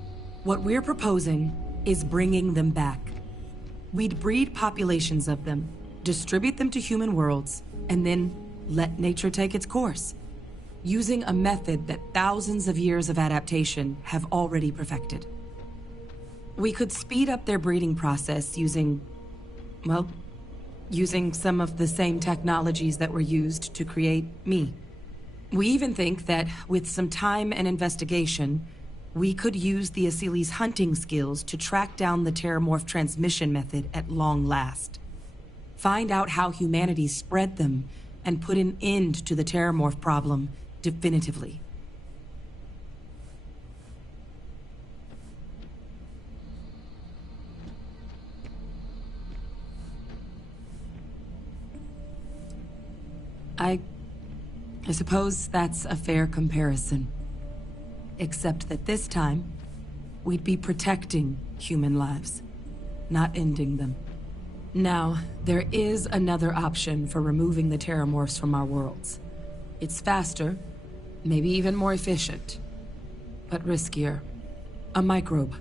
what we're proposing is bringing them back. We'd breed populations of them, distribute them to human worlds, and then let nature take its course, using a method that thousands of years of adaptation have already perfected. We could speed up their breeding process using, well, using some of the same technologies that were used to create me. We even think that with some time and investigation, we could use the Asylees' hunting skills to track down the terramorph transmission method at long last. Find out how humanity spread them and put an end to the terramorph problem definitively. I suppose that's a fair comparison. Except that this time, we'd be protecting human lives, not ending them. Now, there is another option for removing the terramorphs from our worlds. It's faster, maybe even more efficient, but riskier. A microbe.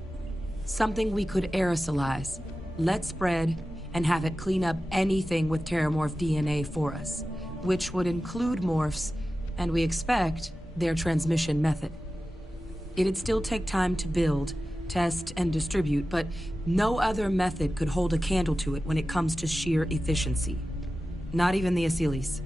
Something we could aerosolize, let spread, and have it clean up anything with terramorph DNA for us, which would include morphs, and we expect their transmission method. It'd still take time to build, test, and distribute, but no other method could hold a candle to it when it comes to sheer efficiency. Not even the Asylees.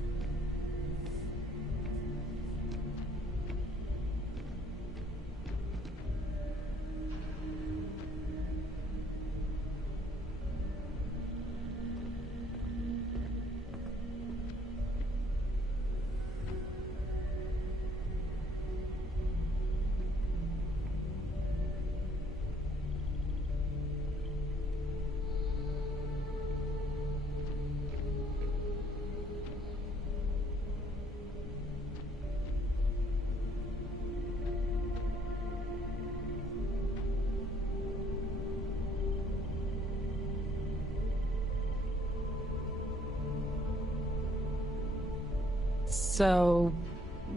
So,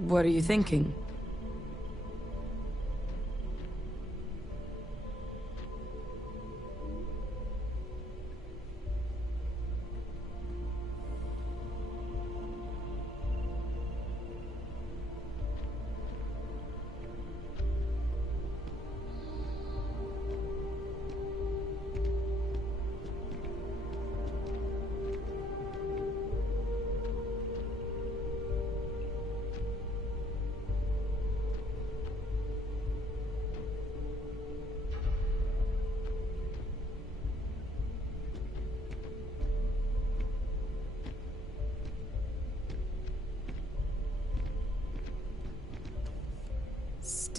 what are you thinking?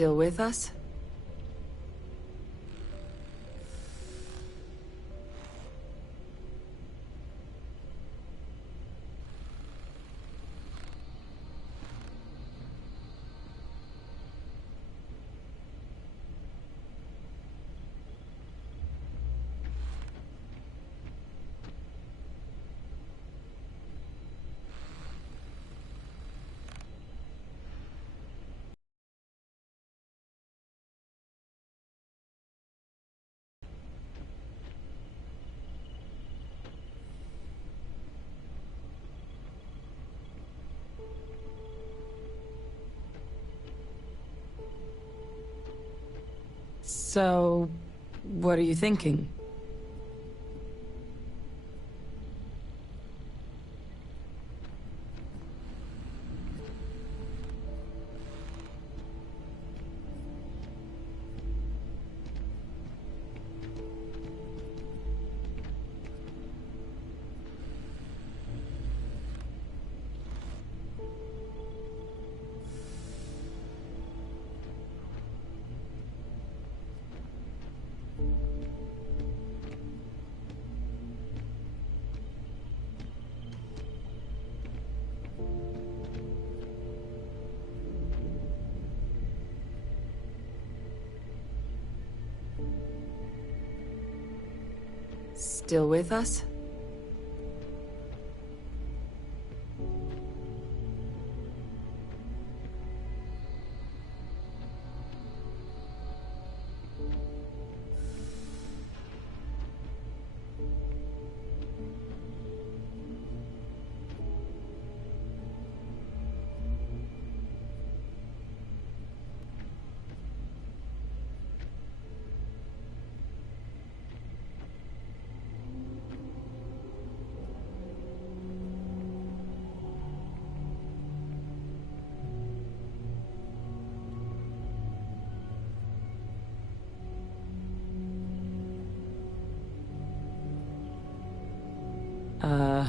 Still with us? So, what are you thinking? Still with us?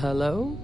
Hello?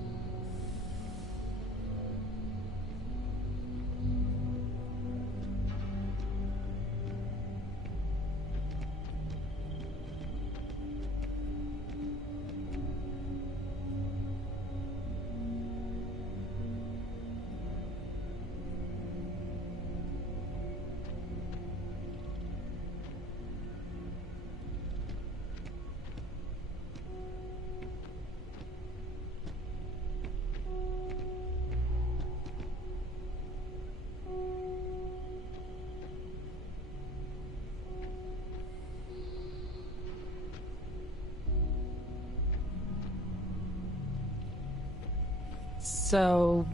So,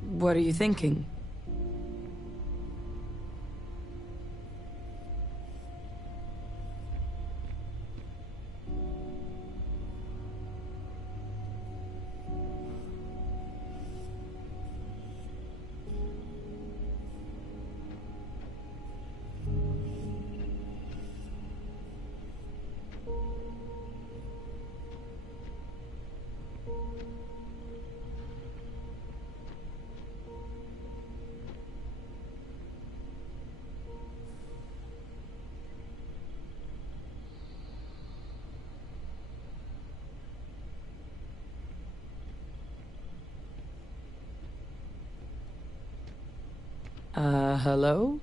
what are you thinking? Hello?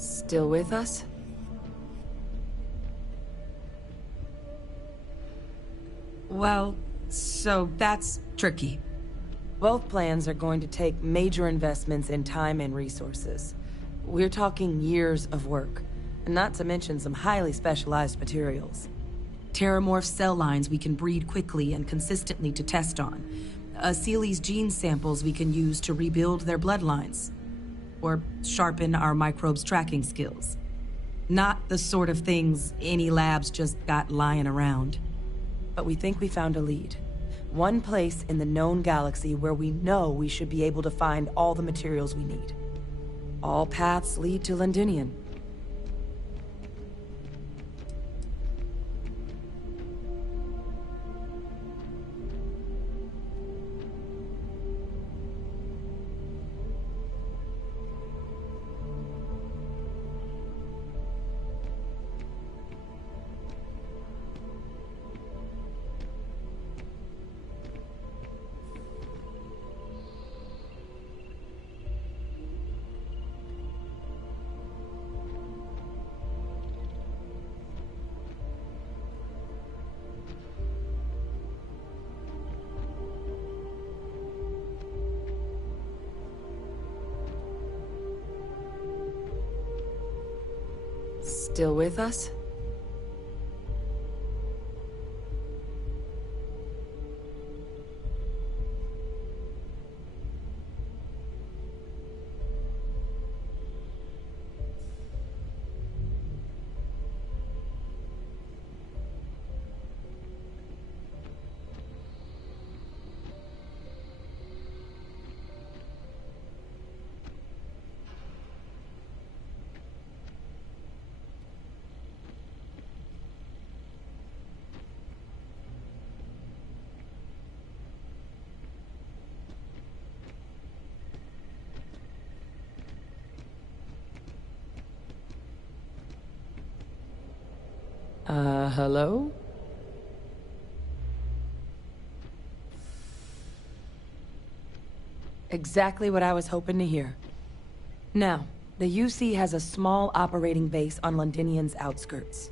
Still with us? Well, so that's tricky. Both plans are going to take major investments in time and resources. We're talking years of work, and not to mention some highly specialized materials. Terramorph cell lines we can breed quickly and consistently to test on. Seely's gene samples we can use to rebuild their bloodlines. Or sharpen our microbes tracking skills. Not the sort of things any labs just got lying around. But we think we found a lead. One place in the known galaxy where we know we should be able to find all the materials we need. All paths lead to Londinian. Still with us? Hello? Exactly what I was hoping to hear. Now, the UC has a small operating base on Londinian's outskirts.